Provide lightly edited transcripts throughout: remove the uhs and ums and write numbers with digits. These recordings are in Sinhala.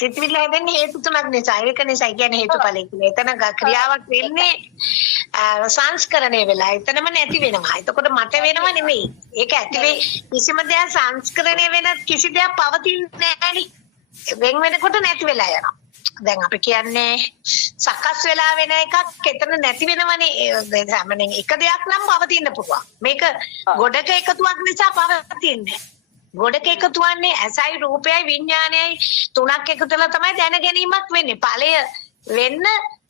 සිතවිල්ල හැදෙන්නේ හේතු තුනක් නිසා. ඒක නිසා කියන්නේ හේතුඵලයි කියලා. එතන ක්‍රියාවක් වෙන්නේ සංස්කරණය වෙලා. එතනම නැති වෙනවා. එතකොට මට වෙනව නෙමෙයි. ඒක ඇති වෙයි. කිසිම දෙයක් සංස්කරණය වෙන කිසි දෙයක් පවතින්නේ නැහැ නේ. වෙන වෙනකොට නැති වෙලා යනවා. දැන් අපි කියන්නේ සකස් වෙලා වෙන එකක් එතන නැති වෙනවනේ. සාමාන්‍යයෙන් එක දෙයක් නම් පවතින්න පුළුවන්. මේක ගොඩක එකතුවක් නිසා පවතින්නේ. ගොඩක එකතු වන්නේ ඇසයි රූපයයි විඥානයයි තුනක් එකතු වෙලා තමයි දැන ගැනීමක් වෙන්නේ. ඵලය වෙන්න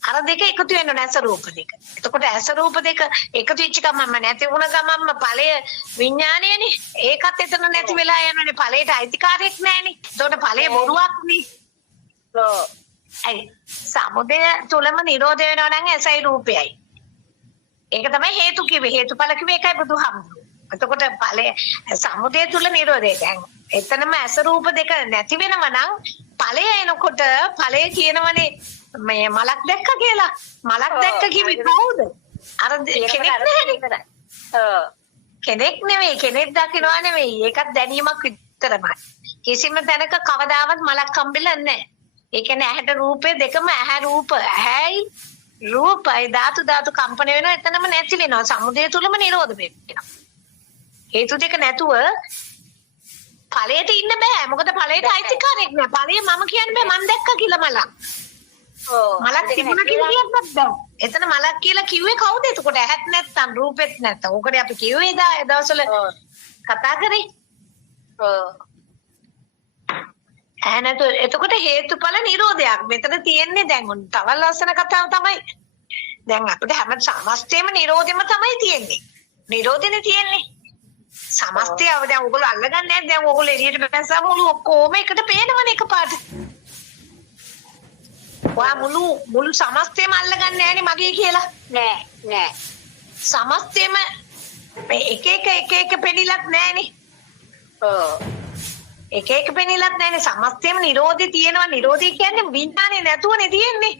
අර දෙක එකතු වෙන්න නැස රූප දෙක. එතකොට ඇස රූප දෙක එකතු වෙච්ච ගමන්ම නැති වුණ ගමන්ම ඵලය විඥානයනේ. ඒකත් එතන නැති වෙලා යනවනේ. ඵලයට අයිතිකාරයක් නැහැනේ. එතකොට ඵලය බොරුවක් නේ. සමුදය තුලම නිරෝධ වෙනවා නම් ඇසයි රූපයයි. ඒක තමයි හේතු කිව්වේ. හේතුඵල කිව්වේ ඒකයි බුදුහාමුදුරුවෝ. එතකොට ඵලය සමුදය තුල නිරෝධය. දැන් එතනම ඇස රූප දෙක නැති වෙනව නම් ඵලය එනකොට ඵලය කියනවනේ මේ මලක් දැක්ක කියලා. මලක් දැක්ක කිව්වේ කවුද? අර කෙනෙක් නෙවෙයි. කෙනෙක් නෙවෙයි. කෙනෙක් දකින්නවා නෙවෙයි. ඒකත් දැනීමක් විතරමයි. කිසිම තැනක කවදාවත් මලක් හම්බෙලා නැහැ. ඒ කියන්නේ ඇහැට රූපේ දෙකම ඇහැ රූප ඇහැයි රූපයි ධාතු කම්පන වෙනවා. එතනම නැති වෙනවා. සමුදය තුලම නිරෝධ වෙනවා. හේතු දෙක නැතුව ඵලයට ඉන්න බෑ. මොකද ඵලයට අයිතිකාරයක් නෑ. ඵලය මම කියන්නේ බෑ. මම දැක්ක කියලා මලක්. මලක් තිබුණා කියලා කියන්නත් බෑ. එතන මලක් කියලා කිව්වේ කවුද? එතකොට ඇහත් නැත්තම් රූපෙත් නැත්තම්. ඕකනේ අපි කිව්වේ ඒ දවස්වල කතා කරේ. ඇහැ නැතු. එතකොට හේතුඵල නිරෝධයක්. මෙතන තියෙන්නේ දැන් උන් තව ලස්සන කතාව තමයි. දැන් අපිට හැම සමස්තේම නිරෝධෙම තමයි තියෙන්නේ. නිරෝධෙනේ තියෙන්නේ. සමස්තය දැන් ඔයගොල්ලෝ අල්ලගන්නේ නැහැ. දැන් ඔයගොල්ලෝ එළියට බැස්සම මුළු ඔක්කොම එකට පේනවනේ එකපාරට. ඔයා මුළු සමස්තයම අල්ලගන්නේ නැහැනේ මගේ කියලා. නෑ. සමස්තයම එක පෙනිලක් නැහැනේ. එක පෙනිලක් නැහැනේ. සමස්තයම නිරෝධي තියෙනවා. නිරෝධي කියන්නේ විඥානේ නැතුවනේ තියෙන්නේ.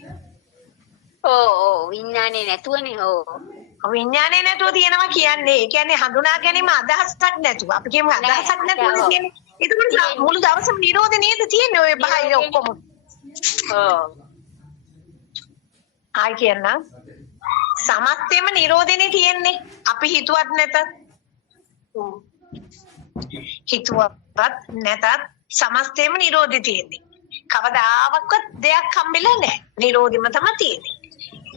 විඥානේ නැතුවනේ. විඥානේ නැතුව තියෙනවා කියන්නේ ඒ කියන්නේ හඳුනා ගැනීම අදහසක් නැතුව. අපි කියමු අදහසක් නැතුව කියන්නේ. ඒක මුළු දවසම නිරෝධ නේද තියෙන්නේ ඔය බාහිර ඔක්කොම. ආයි කියන්න. සමස්තෙම නිරෝධනේ තියෙන්නේ. අපි හිතුවත් නැතත්. සමස්තෙම නිරෝධي තියෙන්නේ. කවදාවත් දෙයක් හම්බෙලා නැහැ. නිරෝධෙම තමයි තියෙන්නේ.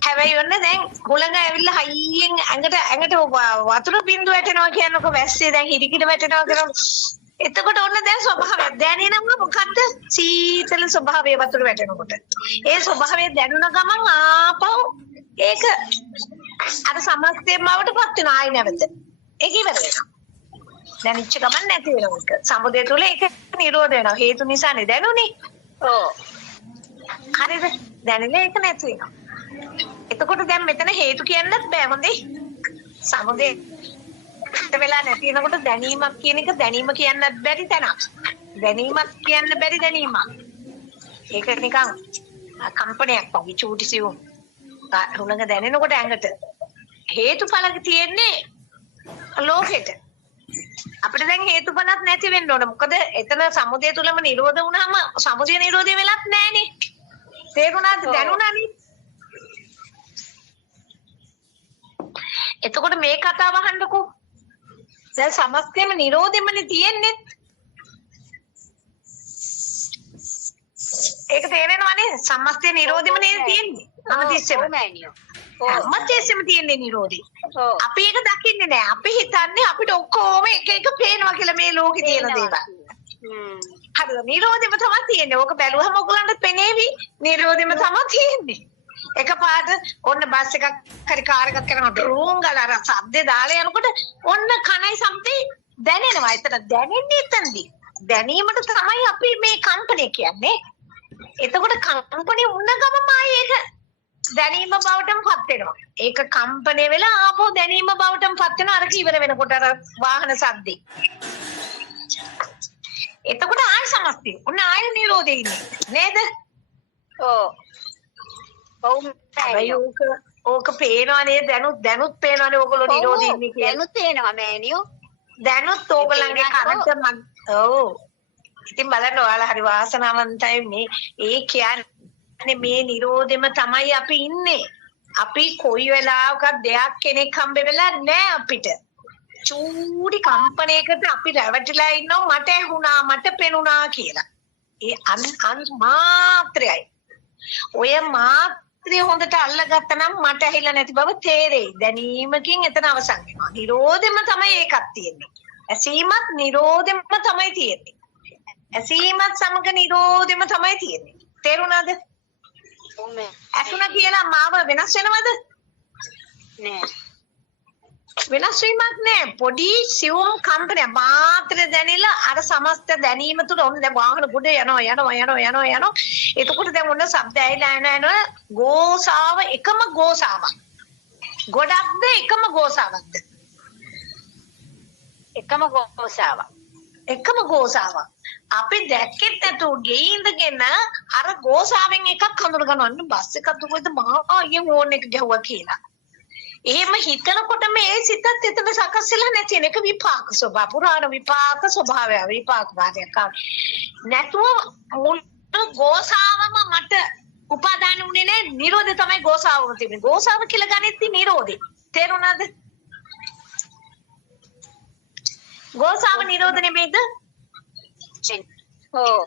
හැබැයි ඔන්න දැන් හුලඟ ඇවිල්ලා හයියෙන් ඇඟට වතුර බින්දුව වැටෙනවා කියනකො වැස්සේ දැන් හිරිකිට වැටෙනවා කරනවා. එතකොට ඔන්න දැන් ස්වභාවයක් දැනෙනම මොකද්ද? සීතල ස්වභාවයේ වතුර වැටෙනකොට. ඒ ස්වභාවය දැනුණ ගමන් ආපහු ඒක අර සමස්තයෙන් බවටපත් වෙනවා ආයි නැවත. ඒක ඉවර වෙනවා. දැනෙච්ච ගමන් නැති වෙනවා. සමුදය තුල ඒක නිරෝධ වෙනවා. හේතු නිසානේ දැනුනේ. හරිද? දැනෙන්නේ ඒක නැති වෙනවා. එතකොට දැන් මෙතන හේතු කියන්නත් බෑ හොඳේ. සමුදේ වෙලා නැති වෙනකොට දැනීමක් කියන එක දැනීම කියන්නත් බැරි තැනක්. දැනීමක් කියන්න බැරි දැනීමක්. ඒක නිකන් කම්පනයක් වගේ චූටි සිවුම්. හුලඟ දැනෙනකොට ඇඟට හේතුඵල තියෙන්නේ ලෝකෙට. අපිට දැන් හේතුඵලක් නැති වෙන්න ඕන. මොකද එතන සමුදය තුලම නිරෝධ වුණාම සමුදය නිරෝධය වෙලත් නැහනේ. තේරුණාද? දැනුණානේ. එතකොට මේ කතාව අහන්නකෝ. දැන් සමස්තයම නිරෝධෙමනේ තියෙන්නේ. ඒක තේරෙනවනේ? සමස්තය නිරෝධෙම නේද තියෙන්නේ. හැමතිස්සෙම නෑනියෝ. හැමතිස්සෙම තියෙන්නේ නිරෝධي. අපි ඒක දකින්නේ නෑ. අපි හිතන්නේ අපිට ඔක්කොම එක පේනවා කියලා මේ ලෝකේ තියෙන දේවල්. හරිද? නිරෝධෙම තමයි තියෙන්නේ. ඕක බැලුවම ඔයගලන්ට පෙනේවි. නිරෝධෙම තමයි තියෙන්නේ. එකපාරට ඔන්න බස් එකක් හරි කාර් එකක් කරනකොට රූම් ගාලා අර සද්දේ දාලා යනකොට ඔන්න කණයි සම්පේ දැනෙනවා. එතන දැනෙන්නේ එතනදී. දැනීමට තමයි අපි මේ කම්පණය කියන්නේ. එතකොට කම්පණය වුණ ගමම ආයේ ඒක දැනීම බවටම පත් වෙනවා. ඒක කම්පණය වෙලා ආපහු දැනීම බවටම පත් වෙනවා. අරක ඉවර වෙනකොට අර වාහන සද්දේ. එතකොට ආය සමස්තය. ඔන්න ආය නිරෝධේ ඉන්නේ. නේද? ඕක පේනවා නේද? දැනුත් පේනවානේ ඕගොල්ලෝ නිරෝධී ඉන්නේ කියලා. දැනුත් පේනවා මෑනියෝ. දැනුත් ඕගොල්ලන්ගේ කරට ඉතින් බලන්න ඔයාලා හරි වාසනාවන්තයි මේ ඒ කියන්නේ මේ නිරෝධෙම තමයි අපි ඉන්නේ. අපි කොයි වෙලාවකත් දෙයක් කෙනෙක් හම්බ වෙලා නැහැ අපිට. චූටි කම්පණයකට අපි රැවටිලා ඉන්නවා මට ඇහුණා මට පෙනුණා කියලා. ඒ අන් මාත්‍රයයි. ඔය මාත්‍රය හොඳට අල්ලගත්තා නම් මට ඇහිලා නැති බව තේරෙයි. දැනීමකින් එතන අවසන් වෙනවා. නිරෝධෙම තමයි ඒකක් තියෙන්නේ. ඇසීමත් නිරෝධෙම තමයි තියෙන්නේ. ඇසීමත් සමග නිරෝධෙම තමයි තියෙන්නේ. තේරුණාද? ඇසුණා කියලා මාව වෙනස් වෙනවද? නෑ. වෙනස් වීමක් නෑ. පොඩි සියුම් කම්පනය මාත්‍ර දැනෙලා අර සමස්ත දැනීම තුල ඔන්න දැන් වාහන ගොඩ යනවා. එතකොට දැන් ඔන්න ශබ්ද ඇහිලා යනවා. ගෝසාව එකම ගෝසාවක්. ගොඩක්ද එකම ගෝසාවක්ද? එකම ගෝසාවක්. එකම ගෝසාවක්. අපි දැක්කෙත් නැතු ගෙයින්දගෙන අර ගෝසාවෙන් එකක් හඳුන ගන්නවන්න බස් එකක් දුකද මහා අයියෙන් ඕන් එක ගැහුවා කියලා. එහෙම හිතනකොට මේ සිතත් එතන සකස් වෙලා නැති එක විපාක ස්වභාව පුරාණ විපාක ස්වභාවය විපාක වාදයක් නැතුව මුල් ගෝසාවම මට උපාදාන උනේ නැහැ නිරෝධය තමයි ගෝසාවම තිබෙන්නේ. ගෝසාව කියලා ගන්නෙත් නිරෝධේ. තේරුණාද? ගෝසාව නිරෝධ නෙමෙයිද? ඔව්.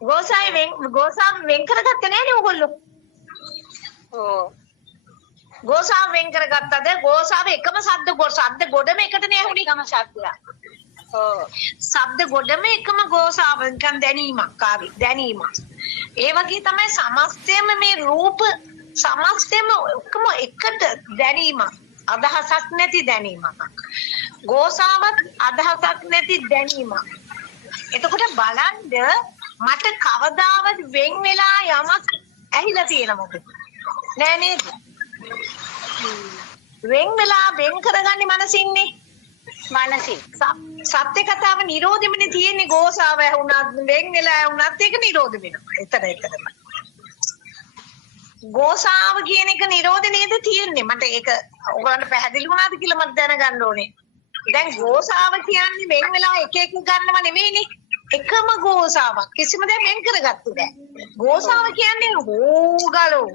ගෝසාව වෙන් කරගත්තේ නෑනේ ඔයගොල්ලෝ. ඔව්. ගෝසාව වෙන් කරගත්තද? ගෝසාව එකම ශබ්ද ගොඩම එකටනේ ඇහුනේ. එකම ශබ්දයක්. ඔව්. ශබ්ද ගොඩම එකම ගෝසාව නිකන් දැනීමක් ආවේ. දැනීමක්. ඒ වගේ තමයි සමස්තයම මේ රූප සමස්තයම ඔක්කොම එකට දැනීමක්. අදහසක් නැති දැනීමක්. ගෝසාවත් අදහසක් නැති දැනීමක්. එතකොට බලන්න මට කවදාවත් වෙන් වෙලා යමක් ඇහිලා තියෙනවද? නෑ නේද? වෙන් වෙලා වෙන් කරගන්නේ මනසින්නේ. මනසින්. සත්‍ය කතාව නිරෝධෙමනේ තියෙන්නේ. ගෝසාව ඇහුණත් වෙන් වෙලා ඇහුණත් ඒක නිරෝධ වෙනවා. එතරම්. ගෝසාව කියන එක නිරෝධ නේද තියෙන්නේ? මට ඒක ඔයගලන්ට පැහැදිලි වුණාද කියලා මට දැනගන්න ඕනේ. දැන් ගෝසාව කියන්නේ වෙන් වෙලා එක ගන්නව නෙවෙයිනේ. එකම ගෝසාවක් කිසිම දෙයක් වෙන් කරගත්තේ නැහැ. ගෝසාව කියන්නේ ඕගලෝ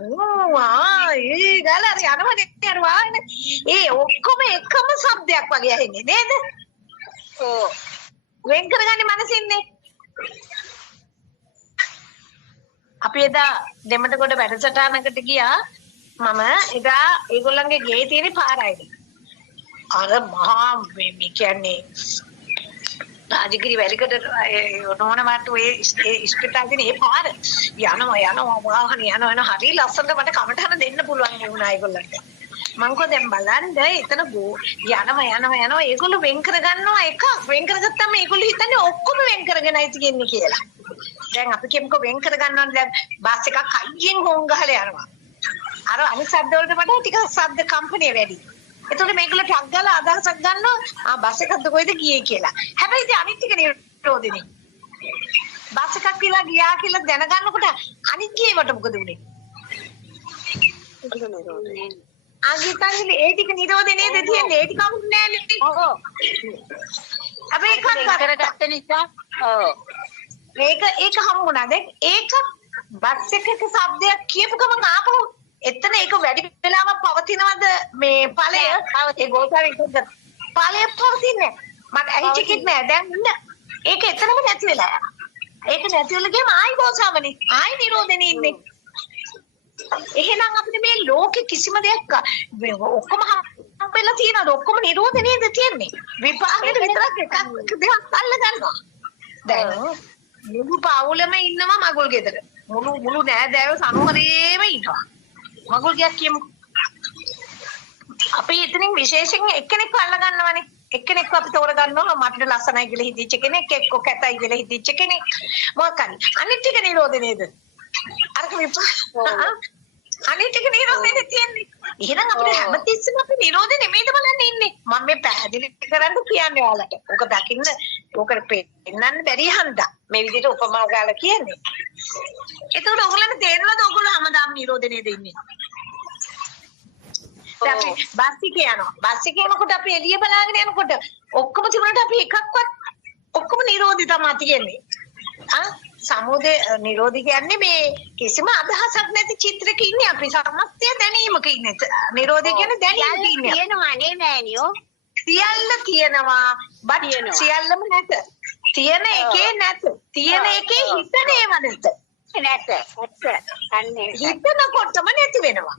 ඒ ගලර යනවනේ අර වාහනේ. ඒ ඔක්කොම එකම શબ્දයක් වගේ ඇහෙන්නේ නේද? ඔව්. වෙන් කරගන්නේ මනසින්නේ. අපි එදා දෙමටගොඩ වැඩසටහනකට ගියා. මම එදා ඒගොල්ලන්ගේ ගේ තියෙන පාරයිද. අර මහා මේ කියන්නේ රාජගිරි වැලිකඩ නෝන මාට ඔය ඉස්පිතාලේ ඒ පාර යනවා වාහන යනවා හරි ලස්සනට මට කමටහන දෙන්න පුළුවන් වුණා ඒගොල්ලන්ට. මං කො දැන් බලන්න එතන යනවා ඒගොල්ලෝ වෙන් කරගන්නවා එකක් වෙන් කරගත්තාම ඒගොල්ලෝ හිතන්නේ ඔක්කොම වෙන් කරගෙනයි තියෙන්නේ කියලා. දැන් අපි කියමුකෝ වෙන් කරගන්නවා දැන් බස් එකක් අයියෙන් හොන් ගහලා යනවා. අර අනිත් ශබ්ද වලට වඩා ටිකක් ශබ්ද කම්පණය වැඩි. එතකොට මේගොල්ලෝ ටක් ගාලා අදහසක් ගන්නවා බස් එකක්ද කොයිද ගියේ කියලා. හැබැයි ඉතින් අනිත් ටික නිරෝධනේ. බස් එකක් කියලා ගියා කියලා දැනගන්නකොට අනිත් ගියේවට මොකද උනේ? ආගිතන්නේ ඒ ටික නිරෝධේ නේද තියෙන්නේ? ඒ ටික අමුත් නෑ නේ. ඔව්. හැබැයි එකක් කරගත්ත නිසා ඔව්. ඒක හම්බුණා. දැන් ඒක බස් එකක ශබ්දයක් කියපු ගමන් ආපහු එතන ඒක වැඩි වෙලාවක් පවතිනවද මේ ඵලය? ඒ ගෝසාවෙන් ඵලය පවතින්නේ. මට ඇහිච්චෙත් නෑ. දැන් ඒක එතනම නැති වෙලා යනවා. ඒක නැති වෙලා ගියම ආයි ගෝසාවනේ. ආයි නිරෝධනේ ඉන්නේ. එහෙනම් අපිට මේ ලෝකෙ කිසිම දෙයක් ඔක්කොම හම්බෙලා තියෙනවද? ඔක්කොම නිරෝධ නේද තියෙන්නේ? විපාකෙට විතරක් එකක් දෙයක් අල්ල ගන්නවා. දැන් මුළු පවුලම ඉන්නවා මගුල් ගෙදර. මුළු නෑදෑයෝ සමහරේම ඉන්නවා. මගුල් ගියක් කියමු. අපි එතනින් විශේෂයෙන් එක්කෙනෙක්ව අල්ල ගන්නවනේ. එක්කෙනෙක්ව අපි තෝරගන්නවා මට ලස්සනයි කියලා හිතෙච්ච කෙනෙක්, එක්ක කැතයි කියලා හිතෙච්ච කෙනෙක්. මොකක් හරි. අනිත් ටික නිරෝධ නේද? අරක අනිත් ටික නිරෝධ නේද තියෙන්නේ. එහෙනම් අපිට හැමතිස්සෙම අපි නිරෝධ නෙමෙයිද බලන්න ඉන්නේ. මම මේ පැහැදිලි කරන්න කියන්නේ ඔයාලට. ඕක දකින්න, ඕකට පෙන්නන්න බැරි හන්දා. මේ විදිහට උපමා ගාලා කියන්නේ. ඒතකොට ඔයගොල්ලන්ට තේරෙනවද ඔයගොල්ලෝ හැමදාම නිරෝධ නේද ඉන්නේ? අපි බස් එකේ යනවා. බස් එකේ යනකොට අපි එළිය බලාගෙන යනකොට ඔක්කොම තිබුණාට අපි එකක්වත් ඔක්කොම නිරෝධي තමයි තියෙන්නේ. සමුදේ නිරෝධී කියන්නේ මේ කිසිම අදහසක් නැති චිත්‍රක ඉන්නේ අපි සමස්තය දැනීමක ඉන්නේ. නිරෝධී කියන්නේ දැනීමක ඉන්නේ. තියෙනවා නේ මෑනියෝ. සියල්ල තියෙනවා බට සියල්ලම නැත. තියෙන එකේ නැත. තියෙන එකේ හිතනේම නැත. හිතනකොටම නැති වෙනවා.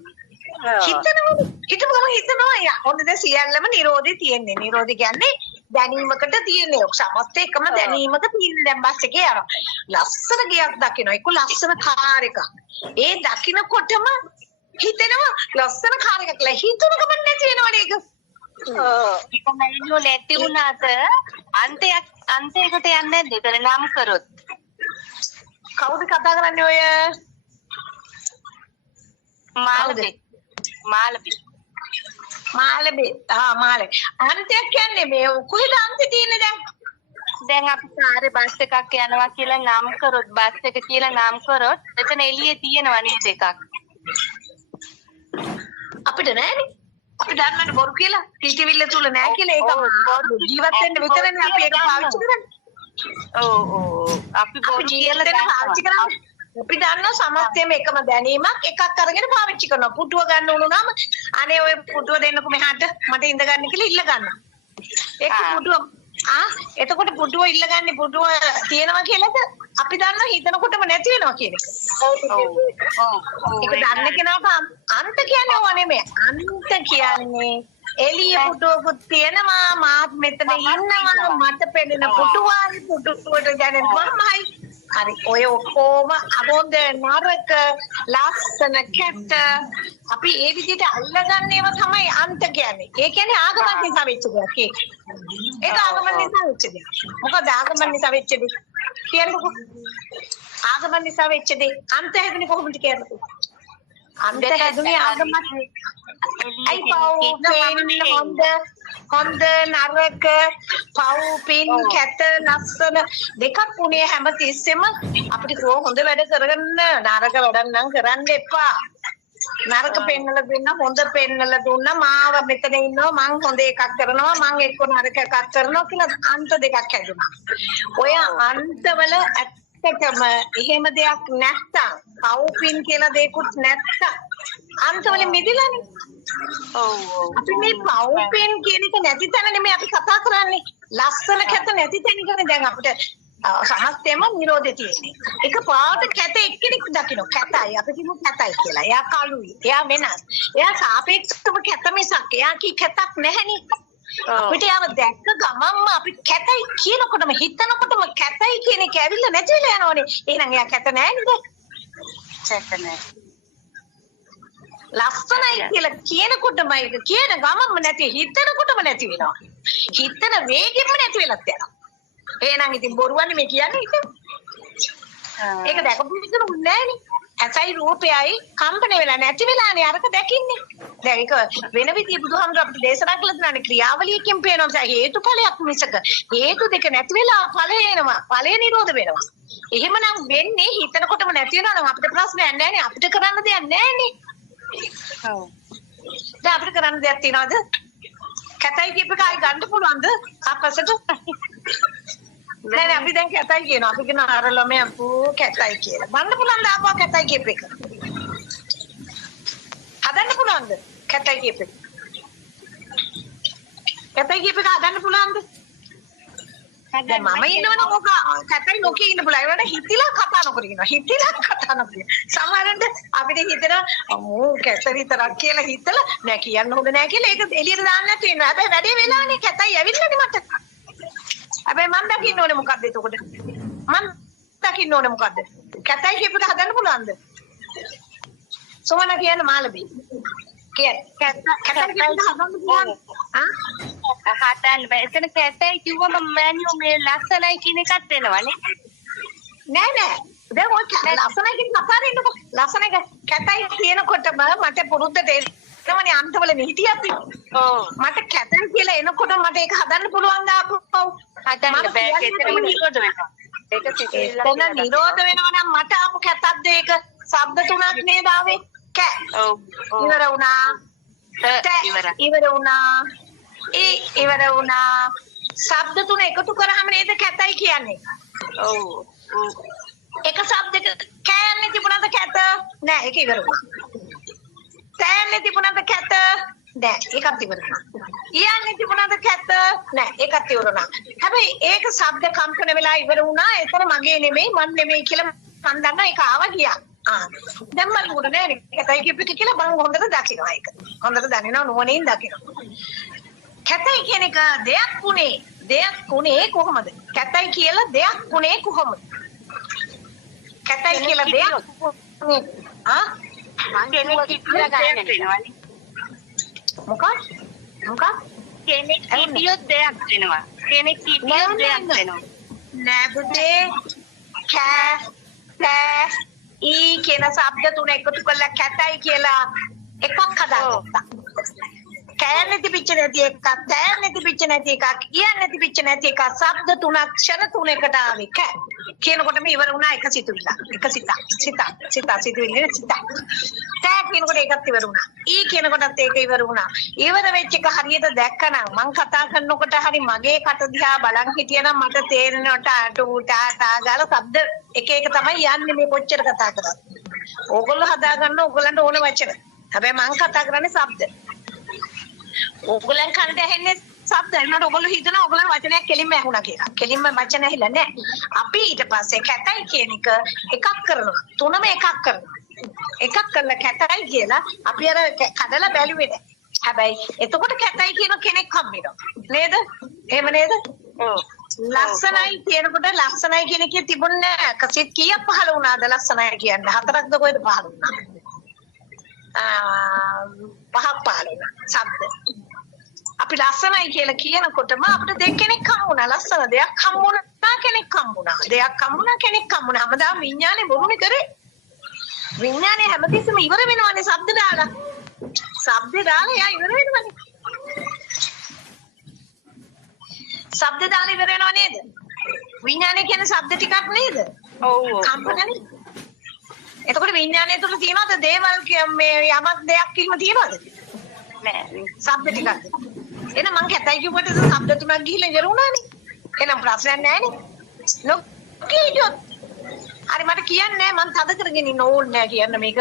හිතනවා හොඳද සියල්ලම නිරෝධී තියෙන්නේ. නිරෝධී කියන්නේ දැනීමකට තියෙන්නේ. සමස්ත එකම දැනීමක තියෙන දැන් බස් එකේ යනවා. ලස්සන ගියක් දකින්න. ඒක ලස්සන කාර් එකක්. ඒ දකින්නකොටම හිතෙනවා ලස්සන කාර් එකක් කියලා. හිතුනකම නැති වෙනවනේ ඒක. ඒක මෑනියෝ නැති වුණාට අන්තයකට යන්නේ නැද්ද? ඒතර නම් කරොත්. කවුද කතා කරන්නේ ඔය? මාළබේ. මාළේ. අන්තයක් කියන්නේ මේ කොහෙද අන්තය තියෙන්නේ දැන්? දැන් අපි කාර්ය බස් එකක් යනවා කියලා නම් කරොත් බස් එක කියලා නම් කරොත් එතන එළියේ තියෙනවා නේද එකක්. අපිට නෑනේ. අපි දන්නවනේ බොරු කියලා. ටීටීවිල්ල තුල නෑ කියලා ඒක ජීවත් වෙන්න විතරනේ අපි ඒක පාවිච්චි කරන්නේ. ඔව් අපි බොරු කියලා පාවිච්චි කරන්නේ. අපි දන්නවා සමස්තයම එකම දැනීමක් එකක් අරගෙන පාවිච්චි කරනවා. පුටුව ගන්න උණු නම් අනේ ඔය පුටුව දෙන්නකෝ මෙහාට මට ඉඳ ගන්න කියලා ඉල්ල ගන්නවා. ඒක පුටුව එතකොට පුටුව ඉල්ල ගන්න පුටුව තියෙනවා කියලාද අපි දන්නවා හිතනකොටම නැති වෙනවා කියන එක. ඒක දන්න කෙනාට අන්ත කියන්නේ ඕවා නෙමෙයි. අන්ත කියන්නේ එළිය පුටුවකුත් තියෙනවා මාත් මෙතන ඉන්නවා මට පෙනෙන පුටුවට දැනෙනවමයි. හරි ඔය ඔක්කොම අගොන්ද නරක ලස්සන කැට අපි ඒ විදිහට අල්ලගන්න ඒවා තමයි අන්ත කියන්නේ. ඒ කියන්නේ ආගමක් නිසා වෙච්ච දෙයක් ඒක. ඒක ආගමක් නිසා වෙච්ච දෙයක්. මොකද ආගමක් නිසා වෙච්ච දෙයක්. කියන්නකෝ. ආගමක් නිසා වෙච්ච දෙයක් අන්ත හැදුනේ කොහොමද කියන්නේ? අන්ත හැදුනේ ආගමක්. අයි හොඳ නරක පව් පින් කැත ලස්සන දෙකක් උනේ හැම තිස්සෙම අපිට හොඳ වැඩ කරගන්න නරක වැඩක් නම් කරන්න එපා. නරක පෙන්නලා දුන්නා හොඳ පෙන්නලා දුන්නා මාව මෙතන ඉන්නවා මං හොඳ එකක් කරනවා මං එක්ක නරක එකක් කරනවා කියලා අන්ත දෙකක් හැදුනා. ඔය අන්තවල ඇත්තටම එහෙම දෙයක් නැත්තම් පව් පින් කියලා දෙයක්වත් නැත්තම් අන්තවල මිදිලානේ. අපි මේ පව් පින් කියන එක නැති තැන නෙමෙයි අපි කතා කරන්නේ. ලස්සන කැත නැති තැන කියන්නේ දැන් අපිට සමස්තයම නිරෝධය තියෙන්නේ. එක පාට කැත එක්කෙනෙක් දකින්න කැතයි අපි කියමු කැතයි කියලා. එයා කළුයි. එයා වෙනස්. එයා සාපේක්ෂව කැත මිසක් එයා කී කැතක් නැහැනේ. අපිට යව දැක්ක ගමන්ම අපි කැතයි කියනකොටම හිතනකොටම කැතයි කියන එක ඇවිල්ලා නැති වෙලා යනවනේ. එහෙනම් එයා කැත නෑ නේද? කැත නෑ. ලස්සනයි කියලා කියනකොටම ඒක කියන ගමන්ම නැති හිතනකොටම නැති වෙනවා. හිතන වේගෙම නැති වෙලත් යනවා. එහෙනම් ඉතින් බොරුවන්නේ මේ කියන්නේ ඒක. ඒක දැකපු විදිහට නෑනේ. ඇසයි රූපයයි කම්පන වෙලා නැති වෙලානේ අරක දැකින්නේ. දැන් ඒක වෙන විදිහ බුදුහාමුදුර අපිට දේශනා කළා දාන්නේ ක්‍රියාවලියකින් පේනවා හේතුඵලයක් මිසක හේතු දෙක නැති වෙලා ඵලය එනවා. ඵලය නිරෝධ වෙනවා. එහෙමනම් වෙන්නේ හිතනකොටම නැති වෙනවා නම් අපිට ප්‍රශ්නයක් නෑනේ. අපිට කරන්න දෙයක් නෑනේ. දැන් අපිට කරන්න දෙයක් තියනවද? කැතයි කියප එක ආයි ගන්න පුළුවන්ද? අපසට නෑ අපි දැන් කැතයි කියනවා. අපි කියන අර ළමයා පෝ කැතයි කියලා. බන්න පුළුවන් ද ආපහු කැතයි කියප එක? හදන්න පුළුවන්ද? කැතයි කියප එක. කැතයි කියප එක හදන්න පුළුවන්ද? දැන් මම ඉන්නවනම් ඕක කැතයි නොකිය ඉන්න පුළුවන්. ඒවට හිතිලා කතා නොකර ඉන්නවා. හිතිලා කතා නොකර. සමහරවිට අපිට හිතෙනවා අමෝ කැත විතරක් කියලා හිතලා නෑ කියන්න හොඳ නෑ කියලා ඒක එළියට දාන්න නැති වෙනවා. හැබැයි වැඩේ වෙලානේ කැතයි ඇවිල්ලානේ මට. හැබැයි මම දකින්න ඕනේ මොකද්ද එතකොට? මම දකින්න ඕනේ මොකද්ද? කැතයි කියප එක හදන්න පුළුවන්ද? සෝමන කියන්න මාළබී. කැතයි කියප එක හදන්න පුළුවන්. හතන් එතන කැතයි කිව්වම මෑනියෝ මේ ලස්සනයි කියන එකක් වෙනවනේ. නෑ දැන් ඔය ලස්සනයි කියන කතාවේ ඉන්නකො ලස්සන එක කැතයි කියනකොටම මට පුරුද්දට එනවනේ අන්තවල හිටියත් මට කැතයි කියලා එනකොට මට ඒක හදන්න පුළුවන් ද ආපහු හදන්න බෑ කැතයි නිරෝධ වෙනවා. ඒක නිරෝධ වෙනවා නම් මට ආපු කැතක්ද ඒක ශබ්ද තුනක් නේද ආවේ කැ ඉවර වුණා ඉවර වුණා ඉවර වුණා ශබ්ද තුන එකතු කරාම නේද කැතයි කියන්නේ. එක શબ્දයක කෑන්නේ තිබුණාද කැත? නෑ ඒක ඉවර වුණා. තෑන්නේ තිබුණාද කැත? නෑ ඒකත් ඉවර වුණා. කියන්නේ තිබුණාද කැත? නෑ ඒකත් ඉවර වුණා. හැබැයි ඒක શબ્ද කම්පන වෙලා ඉවර වුණා. ඒතර මගේ නෙමෙයි මන් නෙමෙයි කියලා මන් දන්නා ඒක ආවා ගියා. දැන් මම උඩ නෑනේ. කැතයි කියපිට කියලා මම හොඳට දකිනවා ඒක. හොඳට දනිනවා නුවණින් දකිනවා. කැතයි කියන එක දෙයක් උනේ කොහොමද? කැතයි කියලා දෙයක් උනේ කොහොමද? කැතයි කියලා දෙයක් කෙනෙක් හිටියොත් දෙයක් වෙනවනේ. මොකක්ද? කෙනෙක් හිටියොත් දෙයක් වෙනවා. කෙනෙක් හිටියොත් දෙයක් වෙනවා. නෑ පුතේ. ඊ කියන શબ્ද තුන එකතු කරලා කැතයි කියලා එකක් හදාගත්තා. කෑන්නේ තිබිච්ච නැති එකක්, තෑන්නේ තිබිච්ච නැති එකක්, කියන්නේ තිබිච්ච නැති එකක්, શબ્ද තුනක් ක්ෂණ තුනකට ආවේ කෑ. කියනකොටම ඉවර වුණා එක සිතුවිල්ල. එක සිතුවිල්ල. තෑ කියනකොට ඒකත් ඉවර වුණා. ඊ කියනකොටත් ඒක ඉවර වුණා. ඉවර වෙච්ච එක හරියට දැක්කනම් මං කතා කරනකොට හරි මගේ කට දිහා බලන් හිටියනම් මට තේරෙනවට ටා ගාලා શબ્ද එක එක තමයි යන්නේ මේ කොච්චර කතා කරත්. ඕගොල්ලෝ හදාගන්න ඕගොල්ලන්ට ඕන වචන. හැබැයි මං කතා කරන්නේ શબ્ද. ඕගොල්ලන් කනට ඇහෙන්නේ શબ્ද. එන්නට ඕගොල්ලෝ හිතන ඕගොල්ලන් වචනයක් කෙලින්ම ඇහුණා කියලා. කෙලින්ම වචන ඇහිලා නැහැ. අපි ඊට පස්සේ කැතයි කියන එකක් කරනවා. තුනම එකක් කරනවා. එකක් කරලා කැතයි කියලා අපි අර කඩලා බැලුවේ නැහැ. හැබැයි එතකොට කැතයි කියන කෙනෙක් හම්බෙනවා. නේද? එහෙම නේද? ඔව්. ලස්සනයි කියනකොට ලස්සනයි කියන එකේ තිබුණේ නැහැ. කසිට කීයක් පහළ වුණාද ලස්සනයි කියන්නේ? 4ක්ද කොහෙද පහළ වුණා? 5ක් පහළ වුණා. શબ્ද. අපි ලස්සනයි කියලා කියනකොටම අපිට දෙකෙනෙක් හම්බුණා. ලස්සන දෙයක් හම්බුණා කෙනෙක් හම්බුණා. දෙයක් හම්බුණා කෙනෙක් හම්බුණා. හැමදාම විඥානේ බොරුනේ කරේ. විඥානේ හැමතිස්සෙම ඉවර වෙනවනේ શબ્ද දාලා. શબ્ද දාලා එයා ඉවර වෙනවනේ. શબ્ද දාලා ඉවර වෙනව නේද? විඥානේ කියන්නේ શબ્ද ටිකක් නේද? ඔව්. කම්පනනේ. එතකොට විඥානය තුල තියනවද දේවල් මේ යමක් දෙයක් කිම තියනවද? නෑ. શબ્ද ටිකක්. එහෙනම් මං කැතයි කිව්වට શબ્ද තුනක් ගිහිල්ලා ඉවර වුණානේ. එහෙනම් ප්‍රශ්නයක් නෑනේ. නොකියොත්. හරි මට කියන්නේ මං තද කරගෙන ඉන්න ඕනේ නෑ කියන්න මේක.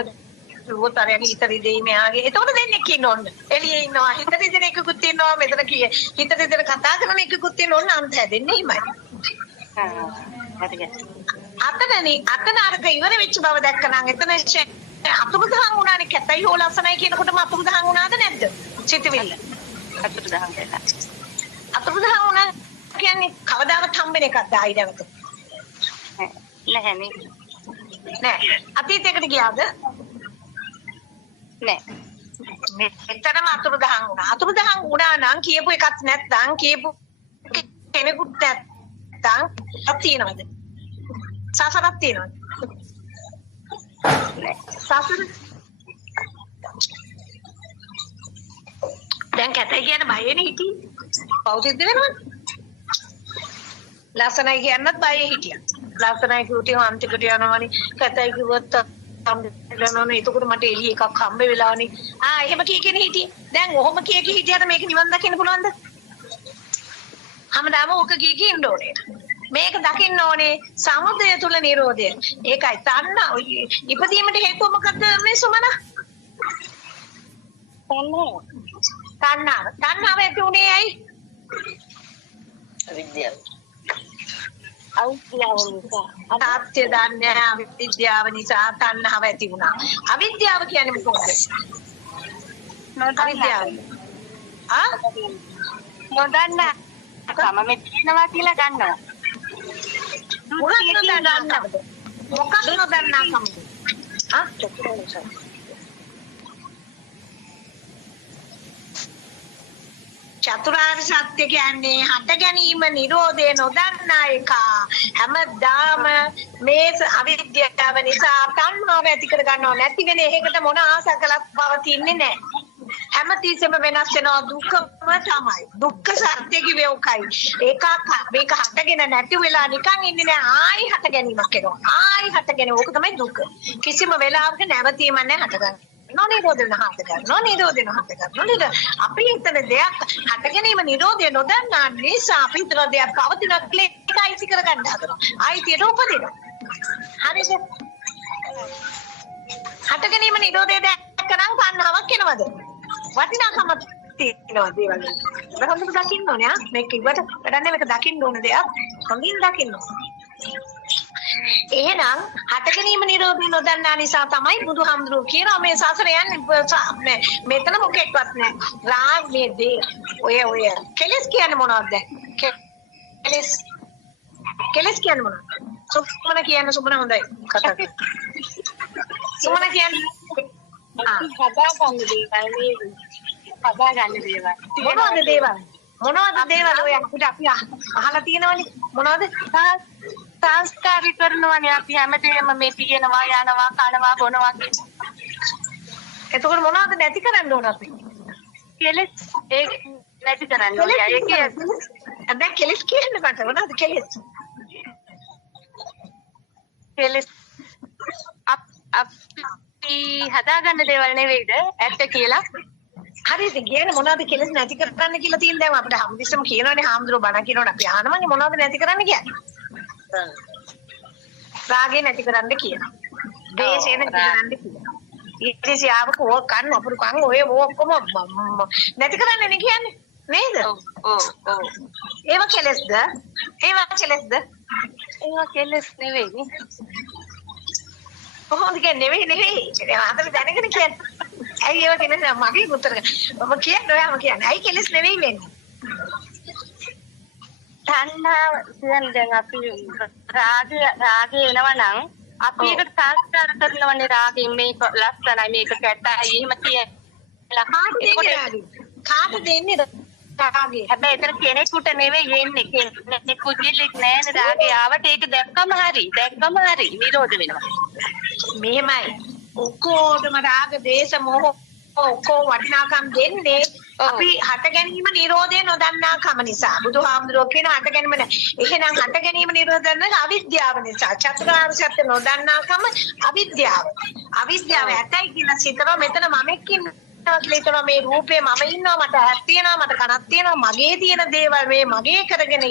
කිව්වොත් අරයාගේ හිත රිදෙයි මෙයාගේ. එතකොට දෙන්නෙක් ඉන්න ඕනේ. එළියේ ඉන්නවා. හිත රිදෙන එකකුත් ඉන්නවා. මෙතන කියේ. හිත රිදෙන කතා කරන එකකුත් ඉන්න ඕනේ. අන්ත හැදෙන්නේ හිමයි. අතන අරක ඉවර වෙච්ච බව දැක්කනම් එතන අතුරුදහන් වුණානේ කැතයි හෝ ලස්සනයි කියනකොටම අතුරුදහන් වුණාද නැද්ද? සිතවිල්ල. අතුරුදහන් වෙලා. අතුරුදහන් වුණා කියන්නේ කවදාවත් හම්බෙන එකක්ද ආයි නැවත? නැහැනේ. නෑ. අතීතයකට ගියාද? නෑ. මෙතනම අතුරුදහන් වුණා. අතුරුදහන් වුණා නම් කියපු එකක් නැත්නම් කියපු කෙනෙකුත් නැත්නම් තියෙනවද? සසරක් තියෙනවද? සසර දැන් කැතයි කියන බයෙනේ හිටියේ. පෞසිද්ධ වෙනවද? ලස්සනයි කියන්නත් බයෙ හිටියා. ලස්සනයි කිව්වොත් අන්තිකට යනවනේ. කැතයි කිව්වොත් හම්බෙන්නෝනේ. එතකොට මට එළිය එකක් හම්බ වෙලානේ. එහෙම කීකෙනේ හිටියේ. දැන් ඔහොම කීකේ හිටියට මේක නිවන් දකින්න පුළුවන්ද? හැමදාම ඕක කීකේ ඉන්න ඕනේ. මේක දකින්න ඕනේ සමුදය තුල නිරෝධය. ඒකයි තණ්හා ඉපදීමට හේතුව මොකද්ද මේ සුමන? තණ්හාව ඇති උනේ ඇයි? අවිද්‍යාව. සත්‍ය දන්නේ අවිද්‍යාව නිසා තණ්හාව ඇති වුණා. අවිද්‍යාව කියන්නේ මොකක්ද? අවිද්‍යාව. නොදන්නා. තමම තියෙනවා කියලා දන්නවා. මොකක් නොදන්නාකමද? චතුරාර්ය සත්‍ය කියන්නේ හට ගැනීම නිරෝධය නොදන්නා එක. හැමදාම මේ අවිද්‍යාව නිසා තණ්හාව ඇති කර ගන්නව. නැති වෙන එකකට මොන ආසක් කළත් පවතින්නේ නැහැ. හැමතිස්සෙම වෙනස් වෙනවා. දුකම තමයි. දුක්ඛ සත්‍ය කිව්වේ ඔකයි. මේක හටගෙන නැති වෙලා නිකන් ඉන්නේ නෑ. ආයි හට ගැනීමක් එනවා. ආයි හට ගැනීම. ඕක තමයි දුක. කිසිම වෙලාවක නැවතීම නැහැ හටගන්න. නොනිරෝධ වෙන හටගන්න. නොනිරෝධ වෙන හටගන්න. නේද? අපි හිතන දෙයක් හට ගැනීම නිරෝධය නොදන්නා නිසා අපි හිතන දෙයක් පවතින කියලා ඒකයි කර ගන්න හදනවා. ආයිතියට උපදිනවා. හරිද? හට ගැනීම නිරෝධය දැක්කනම් තණ්හාවක් එනවද? වටිනාකම තියෙනවා දේවල්. ඒක හොඳට දකින්න ඕනේ ආ. මේක ඉවට වැඩන්නේ මේක දකින්න ඕන දෙයක්. හොඳින් දකින්න ඕනේ. එහෙනම් හට ගැනීම නිරෝධය නොදන්නා නිසා තමයි බුදුහාමුදුරුවෝ කියනවා මේ සසර යන්නේ මෙතන මොකෙක්වත් නැහැ. රාගයේ දේ ඔය කෙලස් කියන්නේ මොනවද? කෙලස් කියන්නේ මොනවද? සුමන කියන්නේ සුමන හොඳයි කතා කරන්න. සුමන කියන්නේ හදාගන්න දේවල් මේ හදාගන්න දේවල්. මොනවද දේවල් ඔය අපිට අපි අහලා තියෙනවනේ මොනවද? සංස්කාරي කරනවානේ අපි හැමදේම මේ තියෙනවා යනවා කනවා බොනවා එතකොට මොනවද නැති කරන්න ඕන අපි? කෙලස් ඒ නැති කරන්න ඕනේ. ඒක දැන් කෙලස් කියන්නේ මට මොනවද කෙලස්? කෙලස් අපි හදාගන්න දේවල් නෙවෙයිද ඇත්ත කියලා? හරිද? කියන්නේ මොනවද කෙලස් නැති කරන්න කියලා තියෙන දැන් අපිට හැමදෙස්සම කියනවානේ හාමුදුරුවෝ බණ කියනකොට අපි අහනවානේ මොනවද නැති කරන්න කියන්නේ? රාගේ නැති කරන්න කියනවා. දේශේ නැති කරන්න කියනවා. ඊර්ෂ්‍යාව කෝකන් අපුරු කන් ඔය ඔක්කොම නැති කරන්න නේ කියන්නේ. නේද? ඔව්. ඒවා කෙලස්ද? ඒවා කෙලස් නෙවෙයි. කොහොමද කියන්නේ නෙවෙයි. අතට දැනගෙන කියන්නේ. ඇයි ඒවා කෙලස් මගේ උත්තර මම කියන්නේ ඔයාම කියන්නේ. ඇයි කෙලස් නෙවෙයි වෙන්නේ? තණ්හාව කියන්නේ දැන් අපි රාගය එනවා නම් අපි ඒකට සංස්කාර කරනවනේ රාගයෙන් මේක ලස්සනයි මේක කැතයි එහෙම කියලා. කාට දෙන්නේ රාගය? හැබැයි එතන කෙනෙකුට නෙවෙයි එන්නේ. කෙනෙකුට නෑනේ රාගය ආවට ඒක දැක්කම හරි නිරෝධ වෙනවා. මෙහෙමයි. ඔක්කොටම රාග දේශ මොහ ඔක්කොම වටිනාකම් දෙන්නේ අපි හට ගැනීම නිරෝධය නොදන්නා කම නිසා. බුදුහාමුදුරුවෝ කියන හට ගැනීම එහෙනම් හට ගැනීම නිරෝධ කරන අවිද්‍යාව නිසා. චතුරාර්ය සත්‍ය නොදන්නා කම අවිද්‍යාව. අවිද්‍යාව ඇතයි කියන සිතනවා මෙතන මමෙක් ඉන්නවා කියලා මේ රූපේ මම ඉන්නවා මට ඇස් තියෙනවා මට කනක් තියෙනවා මගේ තියෙන දේවල් මේ මගේ කරගෙන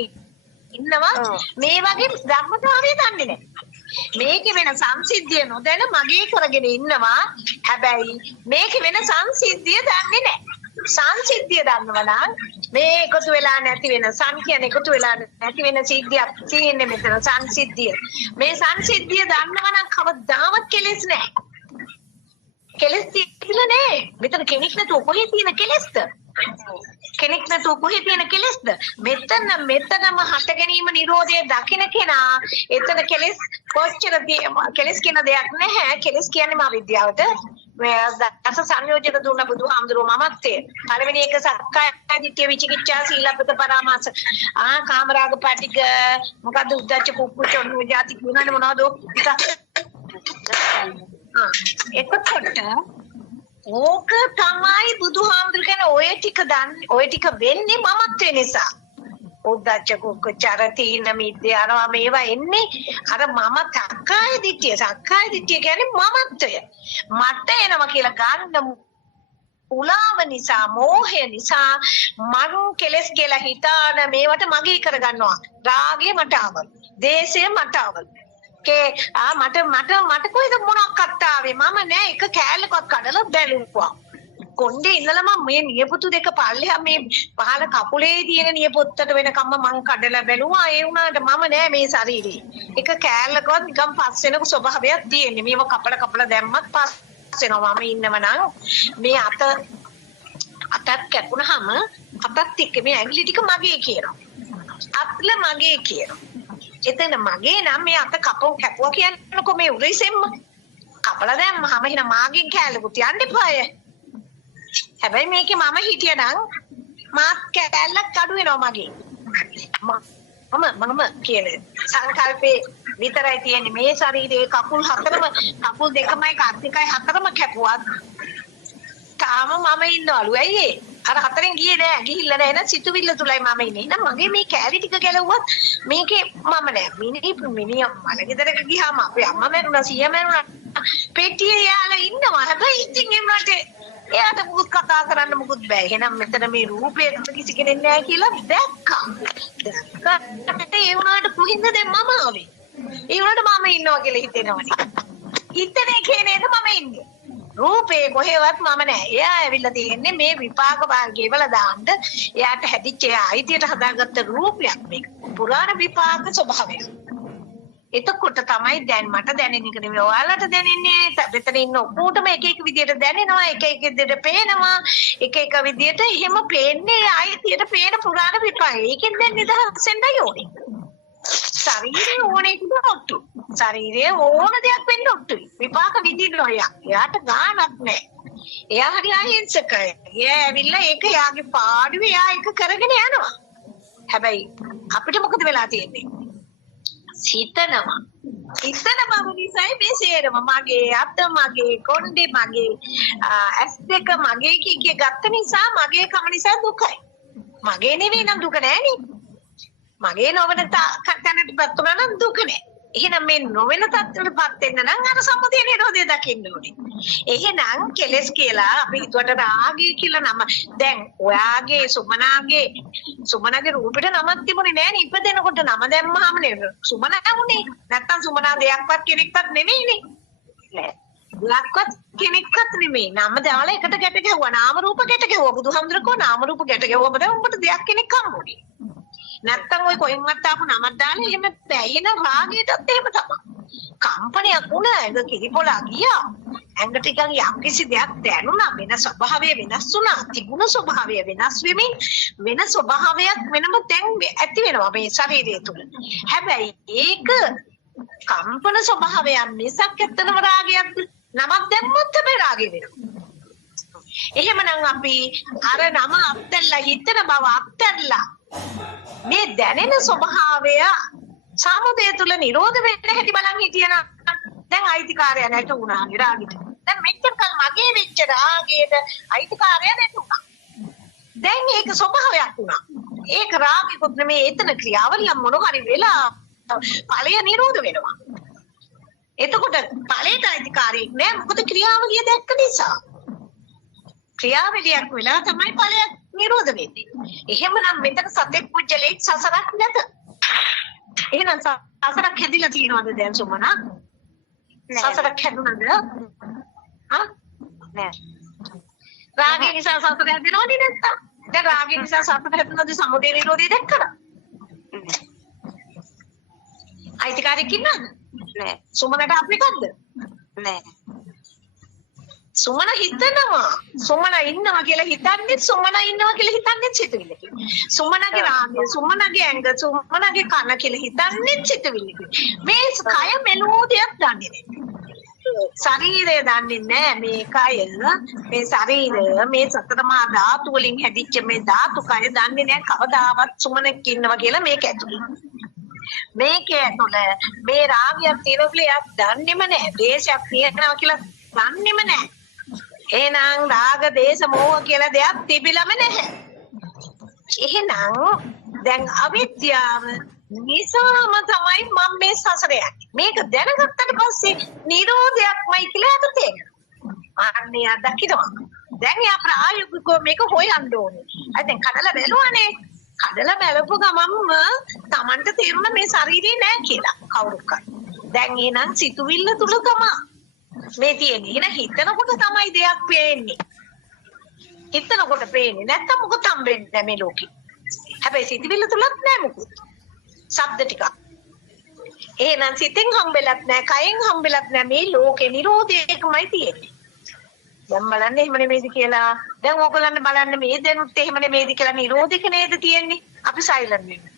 ඉන්නවා මේ වගේ ධර්මතාවය දන්නේ නැහැ. මේකේ වෙන සංසිද්ධිය නොදැන මගේ කරගෙන ඉන්නවා. හැබැයි මේකේ වෙන සංසිද්ධිය දන්නේ නැහැ. සංසිද්ධිය දන්නවා නම් මේ එකතු වෙලා නැති වෙන සං කියන්නේ එකතු වෙලා නැති වෙන සිද්ධියක් තියෙන්නේ මෙතන සංසිද්ධිය. මේ සංසිද්ධිය දන්නවා නම් කවදාවත් කෙලෙස් නැහැ. කෙලෙස් තියලා නැහැ. මෙතන කෙනෙක් නැතුව කොහේ තියෙන කෙලෙස්ද? කෙනෙක් නැතුව කොහේ තියෙන කෙලෙස්ද? මෙතනම හට ගැනීම නිරෝධය දකින්න කෙනා එතන කෙලෙස් කොච්චර කෙලෙස් කියන දෙයක් නැහැ. කෙලෙස් කියන්නේ මා විද්‍යාවට දස සංයෝජන දුන්න බුදුහාමුදුරුවෝ මමත්තේ පළවෙනි එක සක්කාය දිට්ඨිය විචිකිච්ඡා සීලබ්බත පරාමාස කාමරාග පාටික මොකද්ද උද්දච්ච කුක්කුච්ච ඔන්න જાති කියනනේ මොනවද එතකොට ඕක තමයි බුදුහාමුදුරු කියන්නේ ඔය ටික වෙන්නේ මමත්වේ නිසා. උද්දච්ච කුක්කුච්ච තීන මිද්‍යානවා මේවා එන්නේ අර මම සක්කාය දිට්ඨිය කියන්නේ මමත්වය. මට එනවා කියලා ගන්න උලාව නිසා මෝහය නිසා මං කෙලස් කියලා හිතාන මේවට මගේ කරගන්නවා. රාගය මට ආවල්. දේශය මට ආවල්. මට කොයිද මොනක්වත් ආවේ මම නෑ එක කෑල්ලකවත් කඩලා බැලුවා. කොණ්ඩේ ඉන්නලම මේ නියපොතු දෙක පල්ලෙහා මේ පහළ කකුලේ තියෙන නියපොත්තට වෙනකම්ම මං කඩලා බැලුවා. ඒ වුණාට මම නෑ මේ ශරීරේ. එක කෑල්ලකවත් නිකන් පස් වෙනක ස්වභාවයක් තියෙන්නේ. මේව කපලා දැම්මත් පස් වෙනවා. මම ඉන්නව නම් මේ අතත් කැපුණාම අතත් එක්ක මේ ඇඟිලි ටික මගේ කියනවා. අත්ල මගේ කියනවා. එතන මගේ නම් මේ අත කැපුවා කියන්නකො මේ උරයිසෙම්ම කපලා දැම්මම එහෙනම් මාගෙන් කෑල්ලකුත් යන්න එපාය. හැබැයි මේකේ මම හිටියනම් මාත් කැලලක් අඩු වෙනවා මගේ. මම කියන්නේ සංකල්පේ විතරයි තියෙන්නේ මේ ශරීරයේ කකුල් දෙකමයි කත් දෙකයි හතරම කැපුවත් තාම මම ඉන්නවලු. ඇයි අර හතරෙන් ගියේ නෑ ගිහිල්ලා නෑ නේද සිතුවිල්ල තුලයි මම ඉන්නේ. එහෙනම් මගේ මේ කැලි ටික ගැලවුවත් මේකේ මම නෑ. මිනිහ මලගෙදරක ගියාම අපේ අම්මා මැරුණා සීයා මැරුණා පෙට්ටියේ යාලා ඉන්නවා. හැබැයි ඉතින් එන්නට එයාට මුකුත් කතා කරන්න මුකුත් බෑ. එහෙනම් මෙතන මේ රූපේ කිසි කෙනෙක් නෑ කියලා දැක්කා. ඒ වුණාට කොහින්ද දැන් මම ආවේ? ඒ වුණාට මම ඉන්නවා කියලා හිතෙනවනේ. හිතන එකේ නේද මම ඉන්නේ. රූපේ කොහෙවත් මම නෑ. එයා ඇවිල්ලා තියෙන්නේ මේ විපාක වාගේ වල දාන්න. එයාට හැදිච්ච අයිතියට හදාගත්ත රූපයක් මේක. පුරාණ විපාක ස්වභාවය. එතකොට තමයි දැන් මට දැනෙන එක නෙවෙයි ඔයාලට දැනෙන්නේ. මෙතන ඉන්න ඔක්කොටම එක එක විදියට දැනෙනවා, එක එක විදියට පේනවා, එක එක විදියට එහෙම පේන්නේ ආයතියට පේන පුරාණ විපාක. ඒකෙන් දැන් නිදහස් වෙන්නයි ඕනේ. ශරීරය ඕනේ කිව්වොත් ශරීරය ඕන දෙයක් වෙන්න ඔට්ටුයි. විපාක විඳිනවා යා. එයාට ගාණක් නැහැ. එයා හරි අහිංසකයි. එයා ඇවිල්ලා ඒක යාගේ පාඩුවේ එයා ඒක කරගෙන යනවා. හැබැයි අපිට මොකද වෙලා තියෙන්නේ? හිතනවා. හිතන බව නිසායි මේ සේරම මගේ අත මගේ කොණ්ඩේ මගේ ඇස් දෙක මගේ කීකේ ගත්ත නිසා මගේ කම නිසා දුකයි. මගේ නෙවෙයි නම් දුක නෑනේ. මගේ නොවන තැනටපත් වුණා නම් දුක නෑ. එහෙනම් මේ නොවන තත්ත්වයටපත් වෙන්න නම් අර සම්මුතිය නිරෝධය දකින්න ඕනේ. එහෙනම් කෙලස් කියලා අපි හිතුවට රාගය කියලා නම දැන් ඔයාගේ සුමනාගේ රූපෙට නමක් තිබුණේ නෑනේ ඉපදෙනකොට නම දැම්මහම නේද සුමනා වුනේ. නැත්තම් සුමනා දෙයක්වත් කෙනෙක්වත් නෙමෙයිනේ. නෑ. දෙයක්වත් කෙනෙක්වත් නෙමෙයි. නම දාලා එකට ගැට ගැහුවා. නාම රූප ගැට ගැහුවා. බුදුහාමුදුරුවෝ නාම රූප ගැට ගැහුවම තමයි උඹට දෙයක් කෙනෙක් හම්බුනේ. නැත්තම් ඔය කොහෙන්වත් ආපු නමක් දාලා එහෙම පැයෙන රාගයටත් එහෙම තමයි. කම්පනයක් වුණා ඒක කිරිපොලා ගියා. ඇඟ ටිකක් යම්කිසි දෙයක් දැනුණා වෙන ස්වභාවය වෙනස් වුණා. තිබුණු ස්වභාවය වෙනස් වෙමින් වෙන ස්වභාවයක් වෙනම දැන් ඇති වෙනවා මේ ශරීරය තුළ. හැබැයි ඒක කම්පන ස්වභාවයක් මිසක් ඇත්තනම රාගයක් නමක් දැම්මොත් තමයි රාගය වෙනවා. එහෙමනම් අපි අර නම අත්හැරලා හිතන බව අත්හැරලා මේ දැනෙන ස්වභාවය සමුදය තුල නිරෝධ වෙන්න හැටි බලන් හිටියනම් දැන් අයිතිකාරය නැතු වුණා රාගෙට. දැන් මෙච්චර කල් මගේ වෙච්ච රාගයට අයිතිකාරය නැතු වුණා. දැන් ඒක ස්වභාවයක් වුණා. ඒක රාගෙකුත් නෙමේ එතන ක්‍රියාවලිය මොන හරි වෙලා ඵලය නිරෝධ වෙනවා. එතකොට ඵලයට අයිතිකාරයෙක් නෑ මොකද ක්‍රියාවලිය දැක්ක නිසා. ක්‍රියාවලියක් වෙලා තමයි ඵලයක් නිරෝධ වෙන්නේ. එහෙමනම් මෙතන සතෙක් පුජ්‍යලෙක් සසරක් නැත. එහෙනම් සසරක් හැදිලා තියෙනවද දැන් සුමනා? සසරක් හැදුනද? නෑ. රාගය නිසා සසර හැදෙනවද නැත්නම්? දැන් රාගය නිසා සසර හැදුනද සමුදය නිරෝධය දැක්කද? අයිතිකාරයෙක් ඉන්නවද? නෑ. සුමනට අපි කද්ද? නෑ. සුමන හිතනවා. සුමන ඉන්නවා කියලා හිතන්නේ සුමන ඉන්නවා කියලා හිතන්නේ සිතුවිල්ලකින්. සුමනගේ රාගය, සුමනගේ ඇඟ, සුමනගේ කන කියලා හිතන්නේ සිතුවිල්ලකින්. මේ කය මෙලෝදියක් දන්නේ නැහැ. ශරීරය දන්නේ නැහැ මේ කය, මේ ශරීරය, මේ සතරමා ධාතු වලින් හැදිච්ච මේ ධාතු කය දන්නේ නැහැ කවදාවත් සුමනක් ඉන්නවා කියලා මේක ඇතුළේ. මේකේ ඇතුළේ මේ රාගයක් තියෙනවා කියලා එයා දන්නේම නැහැ. දේශයක් තියෙනවා කියලා දන්නේම නැහැ. එහෙනම් රාග දේශ මොහ කියලා දෙයක් තිබිලම නැහැ. එහෙනම් දැන් අවිද්‍යාව නිසාම තමයි මම මේ සසරේ යන්නේ. මේක දැනගත්තට පස්සේ නිරෝධයක්මයි කියලා අපිට තේරෙනවා. අන්නේ දකින්නවා. දැන් යා ප්‍රායෝගිකව මේක හොයන්න ඕනේ. අද දැන් කඩලා බැලුවානේ. කඩලා බැලපු ගමන්ම Tamanට තේරුණා මේ ශරීරේ නෑ කියලා කවුරුක්වත්. දැන් එහෙනම් සිතුවිල්ල තුල තමයි මේ තියෙන්නේ. එහෙනම් හිතනකොට තමයි දෙයක් පේන්නේ. හිතනකොට පේන්නේ නැත්තම් මොකද හම්බෙන්නේ මේ ලෝකෙ. හැබැයි සිතුවිල්ල තුලත් නෑ මොකුත්. ශබ්ද ටික. එහෙනම් සිතෙන් හම්බෙලත් නෑ, කයෙන් හම්බෙලත් නෑ මේ ලෝකේ නිරෝධයකමයි තියෙන්නේ. දැන් බලන්න එහෙම නෙමෙයිද කියලා. දැන් ඕගොල්ලන් බලන්න මේ දැනුත් එහෙම නෙමෙයිද කියලා නිරෝධික නේද තියෙන්නේ. අපි සයිලන්ට් වෙන්න.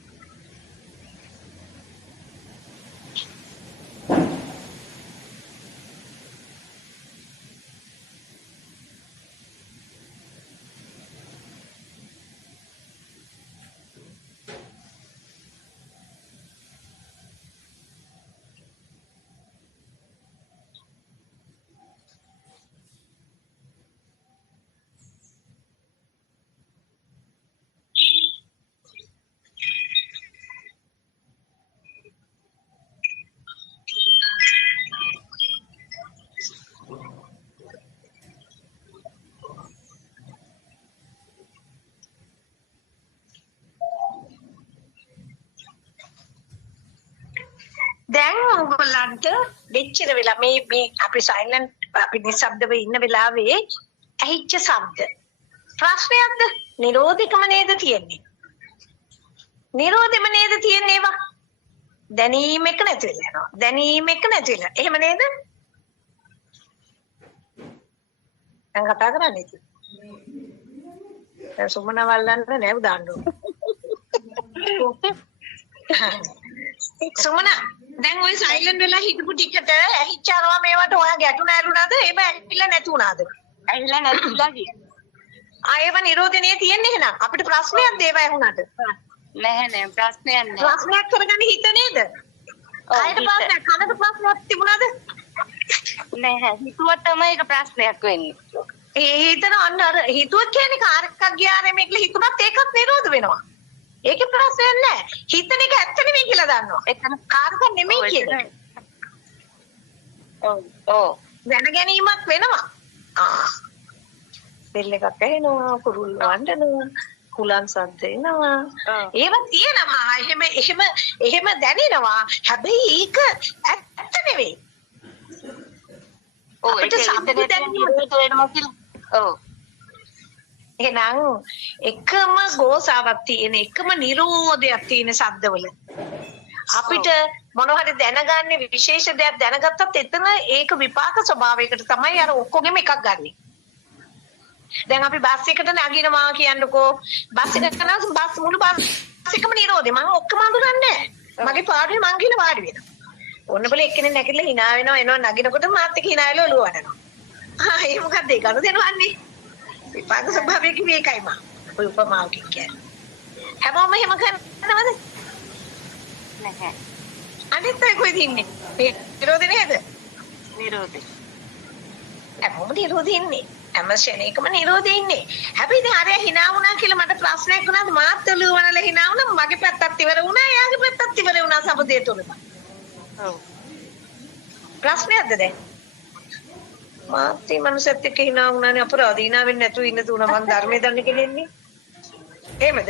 දැන් ඔයගොල්ලන්ට දෙච්චර වෙලා මේ අපි සයිලන්ට් අපි නිශ්ශබ්දව ඉන්න වෙලාවේ ඇහිච්ච ශබ්ද ප්‍රශ්නයක්ද? නිරෝධිකම නේද තියෙන්නේ? නිරෝධෙම නේද තියෙන්නේ ඒවා? දැනීම එක නැති වෙලා යනවා. දැනීම එක නැති වෙලා. එහෙම නේද? දැන් කතා කරන්නේ ඉතින්. දැන් සුමන වල්ලන්න නෑ දාන්න ඕන. සුමන දැන් ওই සයිලන්ට් වෙලා හිටපු ටිකට ඇහිච්චානවා මේවට ඔයා ගැටුණ ඇරුණාද? ඒව ඇහිලා නැති වුණාද? ඇහිලා නැතිලා ගියා. ආයෙම නිරෝධනේ තියෙන්නේ එහෙනම්. අපිට ප්‍රශ්නයක් දේව ඇහුණාට. නැහැ ප්‍රශ්නයක් නැහැ. ප්‍රශ්නයක් කරගන්න හිත නේද? ආයෙත් ප්‍රශ්නයක් කනට ප්‍රශ්නයක් තිබුණාද? නැහැ. හිතුවා තමයි ඒක ප්‍රශ්නයක් වෙන්නේ. ඒ හිතන අන්න අර හිතුවත් කියන්නේ කාර් එකක් ගියානේ මේකල හිතුණත් ඒකත් නිරෝධ වෙනවා. ඒකේ ප්‍රශ්නයක් නැහැ. හිතන එක ඇත්ත නෙමෙයි කියලා දන්නවා. එතන කාර් එක නෙමෙයි කියන්නේ. ඔව්. දැන ගැනීමක් වෙනවා. බෙල් එකක් ඇහෙනවා, කුරුල් වඬනවා, කුලන් සද්ද එනවා. ඒවා තියෙනවා. එහෙම දැනෙනවා. හැබැයි ඒක ඇත්ත නෙමෙයි. ඒක සම්පූර්ණ දැනීම වෙනවා කියලා. ඔව්. එහෙනම් එකම ගෝසාවක් තියෙන එකම නිරෝධයක් තියෙන ශබ්දවල අපිට මොනවා හරි දැනගන්නේ විශේෂ දෙයක් දැනගත්තත් එතන ඒක විපාක ස්වභාවයකට තමයි අර ඔක්කොගෙම එකක් ගන්නෙ. දැන් අපි බස් එකට නගිනවා කියන්නකෝ බස් එකට නම් බස් මුළු බස් එකම නිරෝධේ මම ඔක්කොම අඳුරන්නේ නැහැ. මගේ පාඩුවේ මං කියලා වාඩි වෙනවා. ඔන්න බල එක්කෙනෙක් නැගිටලා hina වෙනවා එනවා නගිනකොට මාත් එක්ක hina වෙලා ඔළුව වඩනවා. ඒ මොකක්ද ඒක අනුදෙනවන්නේ? විපාක ස්වභාවය කිව්වේ ඒකයි මම. ඔය උපමාවකින් කියන්නේ. හැමෝම එහෙම කරනවද? නැහැ. අනිත් අය කොහෙද ඉන්නේ? මේ නිරෝධේ නේද? නිරෝධේ. හැමෝම නිරෝධේ ඉන්නේ. හැම ශරණයකම නිරෝධේ ඉන්නේ. හැබැයි ඉතින් අරයා hina වුණා කියලා මට ප්‍රශ්නයක් වුණාද? මාත් ඔළුව වනලා hina වුණා මගේ පැත්තත් ඉවර වුණා එයාගේ පැත්තත් ඉවර වුණා සබදේ තුනම. ඔව්. ප්‍රශ්නයක්ද දැන්? මාත්‍රි මනුස්සයත් එක්ක hina වුණානේ අපරාධ hina වෙන්නේ නැතුව ඉන්න තුන මං ධර්මයේ දන්නේ කෙනෙන්නේ. එහෙමද?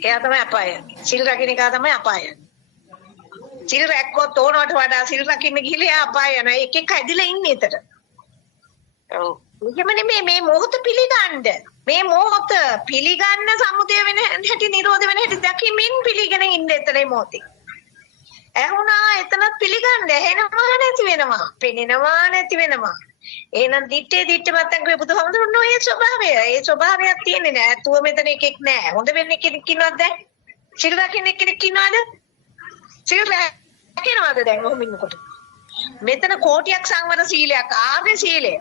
එයා තමයි අපාය යන්නේ. සිල් රකින්න එක තමයි අපාය යන්නේ. සිල් රැක්කොත් ඕනවට වඩා සිල් රකින්න ගිහලා එයා අපාය යනවා. එක එක ඇදිලා ඉන්නේ එතන. ඔව්. එහෙම නෙමෙයි මේ මොහොත පිළිගන්න. මේ මොහොත පිළිගන්න සමුදය වෙන හැටි නිරෝධ වෙන හැටි දැකීමෙන් පිළිගෙන ඉන්න එතනේ මොහොතේ. ඇහුණා එතනත් පිළිගන්න ඇහෙනවා නැති වෙනවා පෙනෙනවා නැති වෙනවා එහෙනම් දිත්තේ මතන් කිව්ව බුදුහාමුදුරනේ ඔය ස්වභාවය ඒ ස්වභාවයක් තියෙන්නේ නෑ ඇතුව මෙතන එකෙක් නෑ හොඳ වෙන්නේ කෙනෙක් ඉන්නවද දැන් සිල් රකින්න කෙනෙක් ඉන්නවද සිල් රකින්නවද දැන් ඔහොම ඉන්නකොට මෙතන කෝටියක් සංවර සීලයක් ආර්ය සීලය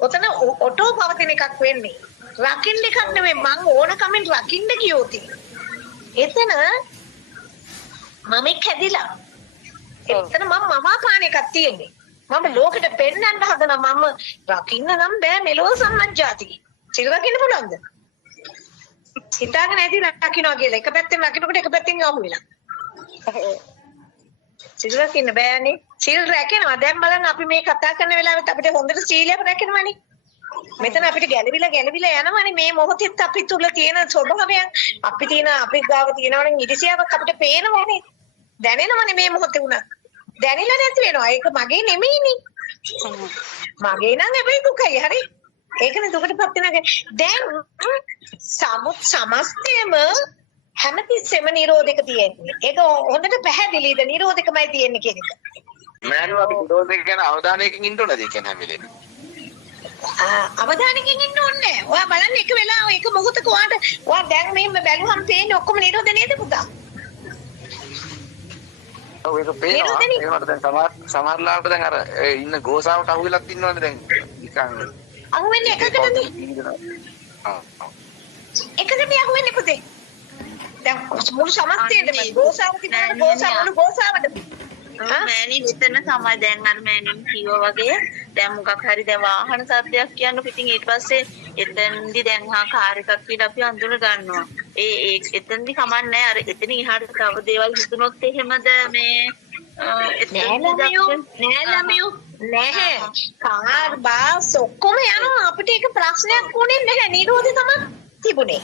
ඔතන ඔටෝ පවතින එකක් වෙන්නේ රකින්න එකක් නෙමෙයි මං ඕන කමෙන් රකින්න කියෝති එතන මම කැදිලා එතන මම පාන එකක් තියෙන්නේ මම ලෝකෙට පෙන්නන්න හදනවා මම රකින්න නම් බෑ මෙලොව සම්මජ්ජාති සිල් රකින්න පුළුවන්ද හිතාගෙන නැති රකින්නවා කියලා එක පැත්තෙන් රකින්නකොට එක පැත්තෙන් අහු වෙලා සිල් රකින්න බෑනේ සිල් රැකෙනවා දැන් බලන්න අපි මේ කතා කරන වෙලාවෙත් අපිට හොඳට සීලයක් රැකෙනවානේ මෙතන අපිට ගැළවිලා යනවානේ මේ මොහොතෙත් අපි තුල තියෙන ස්වභාවයන් අපි ගාව තියෙනවනේ ඉරිසියාවක් අපිට පේනවානේ දැනෙනවනේ මේ මොහොතේ උනා දැනෙලා නැති වෙනවා ඒක මගේ නෙමෙයිනේ මගේ නම් හැබැයි දුකයි හරි ඒකනේ දුකටපත් වෙනවා දැන් සමස්තයම හැමතිස්සෙම නිරෝධයක තියෙන්නේ ඒක හොඳට පැහැදිලිද නිරෝධයකමයි තියෙන්නේ කියන එක මෑණියෝ අපි නිරෝධය ගැන අවධානයකින් ඉන්න ඕනද ඒ කියන්නේ හැම වෙලේම අවධානයකින් ඉන්න ඕනේ ඔයා බලන්න එක වෙලාව එක මොහොතක ඔයා දැන් මෙහෙම බැලුවම පේන්නේ ඔක්කොම නිරෝධ නේද පුතා ඔව් ඒක පේනවා ඒකට දැන් සමහරලාට දැන් අර ඉන්න ගෝසාවට අහු වෙලක් ඉන්නවනේ දැන් නිකන් අහුවෙන්නේ එකකටනේ එකකටනේ අහුවෙන්නේ පුතේ දැන් මුළු සමස්තයේම ගෝසාව තිබුණාට මුළු ගෝසාවට මෑණි මෙතන තමයි දැන් අර මෑණින් කිව්වා වගේ දැන් මොකක් හරි දැන් වාහන සද්දයක් කියන්න පිටින් ඊට පස්සේ එතෙන්දි දැන් කාර් එකක් කියලා අපි අඳුන ගන්නවා ඒ එතෙන්දි කමන්නේ අර එතන ඉහාට තව දේවල් හිතුනොත් එහෙමද මේ නෑ කාර් බස් ඔක්කොම යනවා අපිට ඒක ප්‍රශ්නයක් වුණේ නැහැ නිරෝධය තමයි තිබුණේ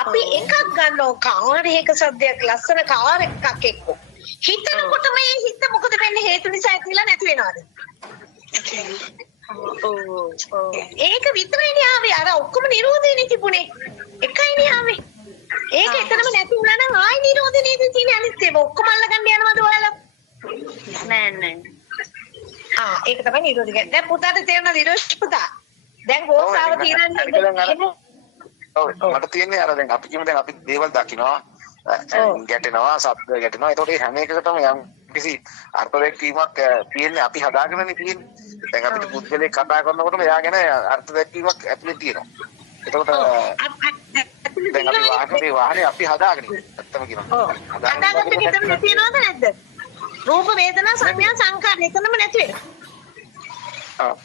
අපි එකක් ගන්නවා කාර් එක සද්දයක් ලස්සන කාර් එකක් එක්ක හිතනකොට මේ හිත මොකද වෙන්නේ හේතු නිසා ඇතිලා නැති වෙනවද? ඒක විතරයිනේ ආවේ. අර ඔක්කොම නිරෝධයනේ තිබුණේ. එකයිනේ ආවේ. ඒක එතනම නැති වුණා නම් ආයි නිරෝධනේ තියෙන්නේ අනිත් ඒවා ඔක්කොම අල්ලගන්න යනවද ඔයාලා? නෑ. ඒක තමයි නිරෝධය කියන්නේ. දැන් පුතාට තේරෙනවද නිරෝධ පුතා? දැන් ගෝසාව තියෙනන්නේ ඔව් මට තියෙන්නේ අර දැන් අපි කියමු දැන් අපි දේවල් දකිනවා ගැටෙනවා ශබ්ද ගැටෙනවා ඒතකොට මේ හැම එකකටම යම් කිසි අර්ථ දැක්වීමක් තියෙන්නේ අපි හදාගෙනනේ තියෙන්නේ දැන් අපිට පුද්ගලෙක් කතා කරනකොටම එයා ගැන අර්ථ දැක්වීමක් ඇතුලේ තියෙනවා එතකොට දැන් අපි වාහනේ අපි හදාගෙන ඇත්තම කියනවා හදාගත්ත විතරම තියෙනවද නැද්ද රූප වේදනා සංඥා සංකාර එකනම නැති වෙනවා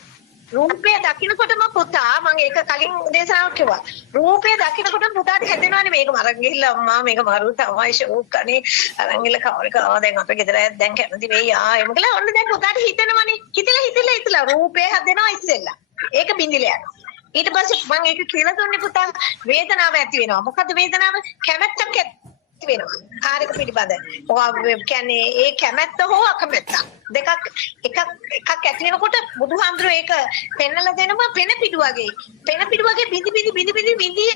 රූපය දකින්නකොටම පුතා මම ඒක කලින් දේශනාවක් කිව්වා රූපය දකින්නකොටම පුතාට හැදෙනවානේ මේක මරන් ගිහිල්ලා අම්මා මේක මරු තමයි ෂෝක් අනේ අරන් ගිහලා කවරේ දැන් අපේ ගෙදර දැන් කැමති වෙයි එමු කියලා ඔන්න දැන් පුතාට හිතෙනවනේ හිතලා රූපය හැදෙනවා ඉස්සෙල්ලා ඒක බින්දිලා යනවා ඊට පස්සේ මම ඒක කියලා දුන්නේ පුතා වේදනාව ඇති වෙනවා මොකද වේදනාව කැමැත්තක් ඇති වෙනවා කාර්යක පිළිබඳ ඔය කියන්නේ ඒ කැමැත්ත හෝ අකමැත්ත දෙකක් එකක් ඇති වෙනකොට බුදුහාමුදුරුවෝ ඒක පෙන්නලා දෙනවා පෙන පිටු වගේ බිඳි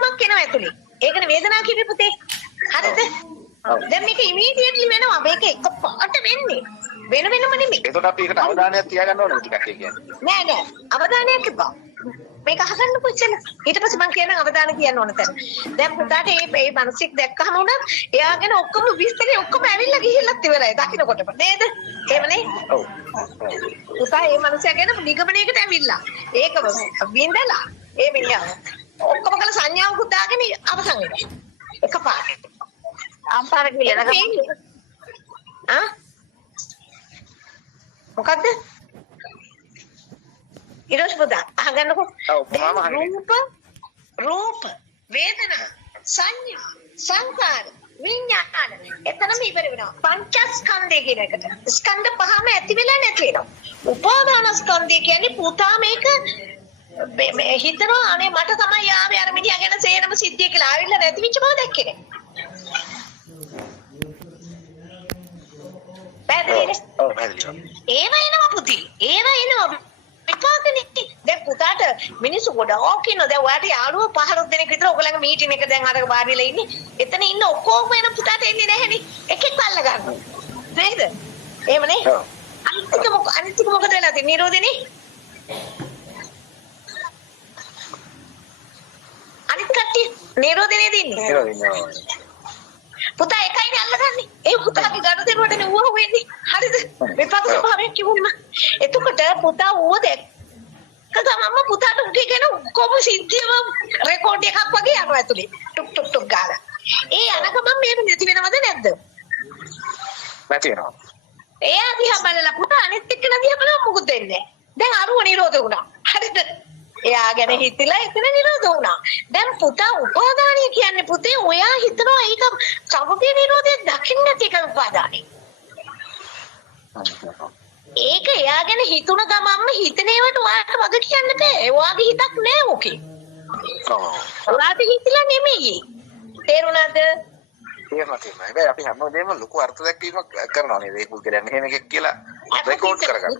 මක් එනවා ඇතුලේ ඒකනේ වේදනාව කිව්වේ පුතේ හරිද දැන් මේක ඉමීඩියට්ලි වෙනවා මේක එකපාරට වෙන්නේ වෙනම නෙමෙයි ඒකට අපි ඒකට අවධානයක් තියාගන්න ඕනේ ටිකක් කියන්නේ නෑ අවධානයක් එපා මේක අහගන්න පුච්චල ඊට පස්සේ මම කියන අවධානය කියන්න ඕන තැන දැන් පුතාට මේ මානසික දැක්කහම උනත් එයාගෙන ඔක්කොම විස්තරේ ඔක්කොම ඇවිල්ලා ගිහිල්ලත් ඉවරයි දකින්නකොටම නේද එහෙමනේ ඔව් පුතා මේ මනුස්සයා ගැන නිගමනයකට ඇවිල්ලා ඒක විඳලා ඒ මිනිහා ඔක්කොම කළ සංඥාවකුත් දාගෙන අවසන් වෙනවා එකපාරට අම්පාරක විලන මොකද්ද ඊට පුතා අහගන්නකො රූප වේදනා සංඥා සංකාර විඥාන එතනම ඉවර වෙනවා පංචස්කන්ධය කියන එකට ස්කන්ධ පහම ඇති වෙලා නැති වෙනවා උපාදානස්කන්ධය කියන්නේ පුතා මේක මේ හිතනවා අනේ මට තමයි ආවේ අර මිනිහා ගැන සේනම සිද්ධිය කියලා ආවිල්ලා නැති වෙච්ච බව දැක්කේ නෑ පැහැදිලිද ඔව් පැහැදිලිව ඒව එනවා පුතේ ඒව එනවා විපාකනේ දැන් පුතාට මිනිස්සු ගොඩක් ඉන්නවා දැන් ඔයාට යාළුවෝ 15 දෙනෙක් විතර ඔයගලගේ මීටින් එක දැන් අර වාඩිලා ඉන්නේ එතන ඉන්න ඔක්කොම වෙන පුතාට එන්නේ නැහැනේ එකෙක් අල්ල ගන්නවා නේද එහෙමනේ අනිත් මොකද වෙලා තියෙන්නේ නිරෝධනේ අනිත් කට්ටිය නිරෝධනේ දෙන්නේ පුතා එකයිනේ අල්ලගන්නේ ඒ පුතාගේ ගනුදෙනුවටනේ ඌව වෙන්නේ හරිද විපාක ස්වභාවයක් කිව්වම එතකොට පුතා ඌව දැක්ක ගමම්ම පුතාට උගේ ගැන ඔක්කොම සිද්ධියම රෙකෝඩ් එකක් වගේ යනවා ඇතුලේ ටුක් ගාලා ඒ අනකම මේක නැති වෙනවද නැද්ද නැති වෙනවා එයා දිහා බලලා පුතා අනිත් එක්ක නදියා බලලා මොකද වෙන්නේ දැන් අරුව නිරෝධ වුණා හරිද එයා ගැන හිතලා එතන නිරෝධ වුණා දැන් පුතා උපාදානිය කියන්නේ පුතේ ඔයා හිතනවා ඒක සමුදය නිරෝධය දකින්න නැති එක උපාදානිය ඒක එයා ගැන හිතුන ගමන්ම හිතනේවට ඔයාට වග කියන්න බෑ ඔයාගේ හිතක් නෑ ඕකේ ඔයාට හිතලා නෙමෙයි තේරුණාද තේරෙනවා හැබැයි අපි හැමෝදේම ලොකු අර්ථ දැක්වීමක් කරනවා නේද ඒ පුද්ගලයන් මෙහෙම එකක් කියලා රෙකෝඩ් කරගන්න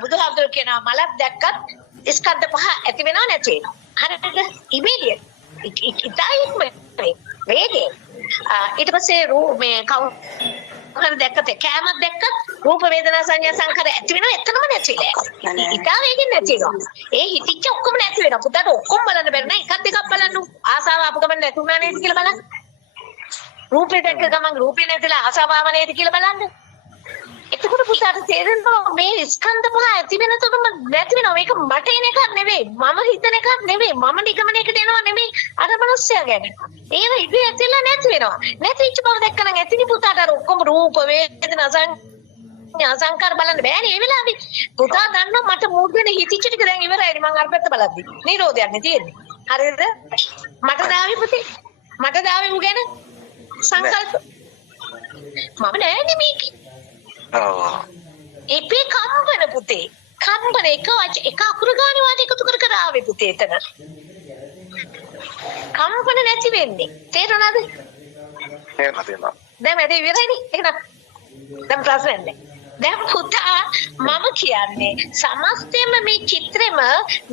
බුදුහාමුදුරුවෝ කියනවා මලක් දැක්කත් ස්කන්ධ පහ ඇති වෙනව නැති වෙනව හරිද ඉමීඩියට් වේගේ ඊට පස්සේ මේ කවුරු දැක්කත් කෑමක් දැක්කත් රූප වේදනා සංඥා සංකාර ඇති වෙනව එතනම නැති වෙලා ඉතා වේගෙන් නැති වෙනවා ඒ හිතිච්ච ඔක්කොම නැති වෙනවා පුතාට ඔක්කොම බලන්න බැරි නෑ එකක් දෙකක් බලන්න ආසාව ආපු ගමන් නැතුණා නේද කියලා බලන්න රූපේ දැක්ක ගමන් රූපේ නැතිලා ආසාව ආව නේද කියලා බලන්න එතකොට පුතාට තේරෙනවා මේ ස්කන්ධ පහ ඇති වෙනකොටම නැති වෙනවා මේක මට එන එකක් නෙවෙයි මම හිතන එකක් නෙවෙයි මම නිගමනයකට එනවා නෙවෙයි අර මනුස්සයා ගැන ඒව ඉතින් ඇතිලා නැති වෙනවා නැතිච්ච බව දැක්කම ඇතිනි පුතාට අර ඔක්කොම රූප වේදනා සංඥා සංකාර බලන්න බෑනේ ඒ වෙලාවේ පුතා දන්නවා මට මූඩ් වෙන හිතිච්ච ටික දැන් ඉවරයි මම අර පැත්ත බලද්දි නිරෝධයක් නේ තියෙන්නේ හරිද මට දාවි පුතේ මට දාවි මු ගැන සංකල්ප මම නෑනේ මේකේ ඒපේ කම්පන පුතේ කම්පන එක අකුරු ගානේ වාට එකතු කර ආවේ පුතේ එතන කම්පන නැති වෙන්නේ තේරුණාද තේරෙනවා දැන් වැඩේ ඉවරයිනේ. එහෙනම් දැන් ප්‍රශ්න නැහැ. දැන් පුතා මම කියන්නේ සමස්තයෙන්ම මේ චිත්‍රෙම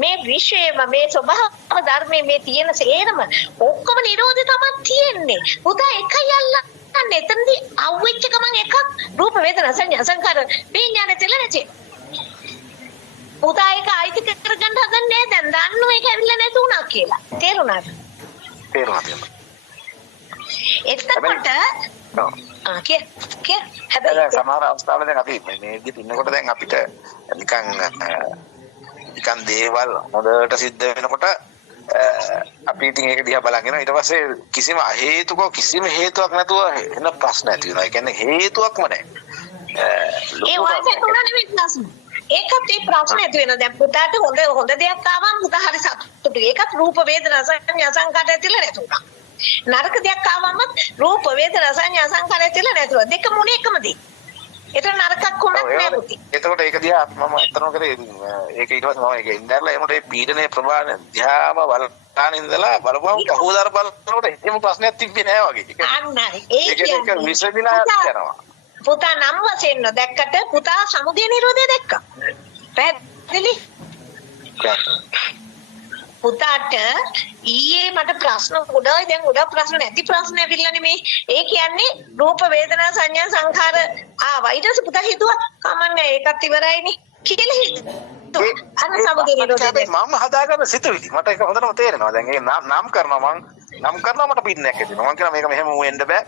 මේ විශ්වයේම මේ ස්වභාව ධර්මයේ මේ තියෙන සේරම ඔක්කොම නිරෝධය තමයි තියෙන්නේ. පුතා එකයි අල්ලන්නේ. එතනදී අවුච්ච ගමන් එකක් රූප වේදනා සංඥා සංකාර විඥාන තෙලනේ. පුතා ඒක අයිති කරගන්න හදන්නේ දැන් දන්නව ඒක ඇවිල්ලා නැති වුණා කියලා. තේරුණාද? තේරුණා. එතකොට කිය හැබැයි සමහර අවස්ථාවල දැන් අපි මේ විදිහට ඉන්නකොට දැන් අපිට නිකන් දේවල් හොඳට සිද්ධ වෙනකොට අපි ඉතින් ඒක දිහා බලගෙන ඊට පස්සේ කිසිම හේතුවක් නැතුව එන ප්‍රශ්න ඇති වෙනවා. ඒ කියන්නේ හේතුවක්ම නැහැ. ඒ වගේ තුනක් නෙවෙයි ප්‍රශ්න. ඒකත් ඒ ප්‍රශ්න ඇති වෙනවා. දැන් පුතාට හොඳ දෙයක් ආවම පුතා හරි සතුටුයි. ඒකත් රූප වේදනා සංඥා සංකාර ඇතිලා නැතුණා. නරක දෙයක් ආවම රූප වේදනා සංඥා සංකාර ඇතිලා නැතුණා. දෙක මුනේ එකමදී. ඒක නරකක් කොහොමද නෑ පුතේ. එතකොට ඒක දිහා මම අත්තරම කරේ ඒක ඊට පස්සේ මම ඒක ඉඳලා එමුට ඒ පීඩනයේ ප්‍රමාණය දිහාම බලන්න ඉඳලා බලපුවම කහෝදාර බලනකොට එහෙම ප්‍රශ්නයක් තිබ්බේ නෑ වගේ. අන්නයි. ඒක විශ්වවිද්‍යාලය යනවා. පුතා නම් වශයෙන් නොදැක්කට පුතා සමුදය නිරෝධය දැක්කා. පැහැදිලි? පුතාට ඊයේ මට ප්‍රශ්න ගොඩයි දැන් ගොඩක් ප්‍රශ්න නැති ප්‍රශ්න ඇවිල්ලා නෙමේ. ඒ කියන්නේ රූප වේදනා සංඥා සංඛාර ආවා. ඊට පස්සේ පුතා හිතුවා කමන්නේ ඒකත් ඉවරයිනේ කියලා හිතුවා. අර සමුදය නිරෝධය මම හදාගන්න සිතුවිලි. මට ඒක හොඳටම තේරෙනවා. දැන් ඒ නම් කරනවා මට පිටිනයක් ඇතිවෙනවා. මම කියනවා මේක මෙහෙම වෙන්න බෑ.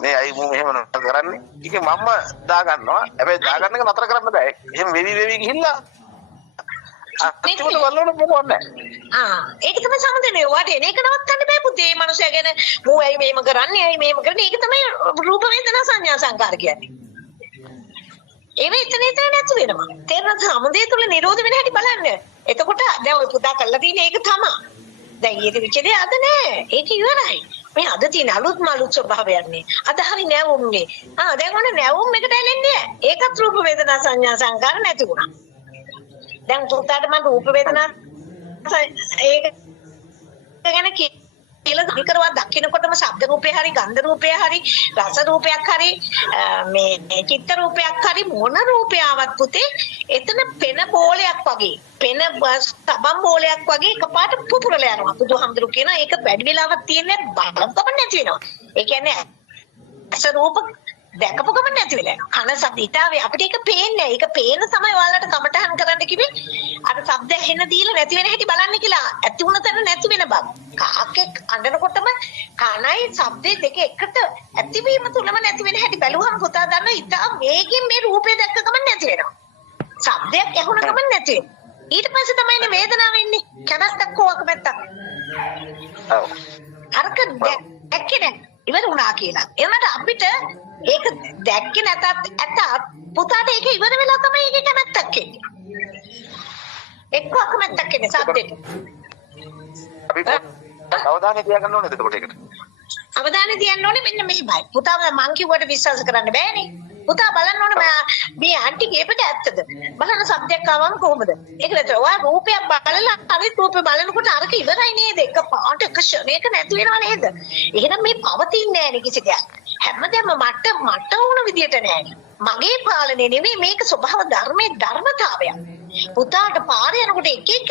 මේ අයි මම මෙහෙම කරන්නේ. ඒක මම දා ගන්නවා. හැබැයි දා ගන්න එක නතර කරන්න බෑ. එහෙම වෙවි ගිහිල්ලා අත්‍යවශ්‍ය වලවල මොකක්ද? ඒක තමයි සමුදේ වඩේ. ඒක නවත්තන්න බෑ පුතේ. මේ මනුස්සයා ගැන මෝ ඇයි මේම කරන්නේ? ඇයි මේම කරන්නේ? ඒක තමයි රූප වේදනා සංඥා සංකාර කියන්නේ. ඒක එතන නැති වෙනවා. තේරෙනවද? සමුදේ තුල නිරෝධ වෙන හැටි බලන්න. එතකොට දැන් ඔය පුතා කරලා තියෙන ඒක තමයි. දැන් ඊට විචේ අද නෑ. ඒක ඉවරයි. මේ අද තියෙන අලුත් ස්වභාවයන්නේ. අද හරි නැවුම්නේ. දැන් ඔන්න නැවුම් එකට ඇලෙන්නේ. ඒකත් රූප වේදනා සංඥා සංකාර නැති වුණා. දැන් පුතාට මම රූප වේදනා ඒක ගැන කියලා විකරවා දකින්නකොටම ශබ්ද රූපේ හරි ගන්ධ රූපේ හරි රස රූපයක් හරි මේ චිත්ත රූපයක් හරි මොන රූපයාවත් පුතේ එතන පෙන බෝලයක් වගේ පෙන සබම් බෝලයක් වගේ එකපාරට පුපුරලා යනවා. බුදුහාමුදුරු කියන ඒක වැඩි වෙලාවක් තියෙන්නේ බලපම නැති වෙනවා. ඒ කියන්නේ රස රූප දැකපු ගමන් නැති වෙලා යනවා. කන ශබ්ද ඊටාවේ අපිට ඒක පේන්නේ නැහැ. ඒක පේන තමයි ඔයාලට කමටහන් කරන්න කිව්වේ. අර ශබ්ද ඇහෙන දීලා නැති වෙන හැටි බලන්න කියලා. ඇති වුණ තැන නැති වෙන බව. කාකෙක් අඬනකොටම කනයි ශබ්දේ දෙක එකට ඇතිවීම තුලම නැති වෙන හැටි බැලුවම පුතා දන්නවා ඊටා මේකෙන් මේ රූපය දැක්ක ගමන් නැති වෙනවා. ශබ්දයක් ඇහුණ ගමන් නැති වෙනවා. ඊට පස්සේ තමයි වේදනාව එන්නේ. කැමැත්තක් හෝ අකමැත්තක්. ඔව්. අරක දැක්කේ නැහැ. ඉවර වුණා කියලා. එනකට අපිට ඒක දැක්කේ නැතත් පුතාට ඒක ඉවර වෙලා තමයි ඒක කැමැත්තක් එන්නේ. එක්ක අකමැත්තක් එන්නේ සද්දෙට. අපි අවධානය තියාගන්න ඕනේද එතකොට ඒකට? අවධානය තියන්න ඕනේ මෙන්න මෙහෙමයි. පුතා මං කිව්වට විශ්වාස කරන්න බෑනේ. පුතා බලන්න ඕනේ මේ ආන්ටි කියපේක ඇත්තද? බලන්න සබ්ජෙක්ට් ආවම කොහොමද? ඒක නේද? ඔයා රූපයක් බලලා අනිත් රූපේ බලනකොට අරක ඉවරයි නේද? එක පාට එක ෂණයක නැති වෙනව නේද? එහෙනම් මේ පවතින්නේ නැහැ නේ කිසි දෙයක්. හැමදේම මට ඕන විදියට නෑනේ. මගේ පාලනේ නෙමෙයි මේක ස්වභාව ධර්මයේ ධර්මතාවය. පුතාට පාරේ යනකොට එක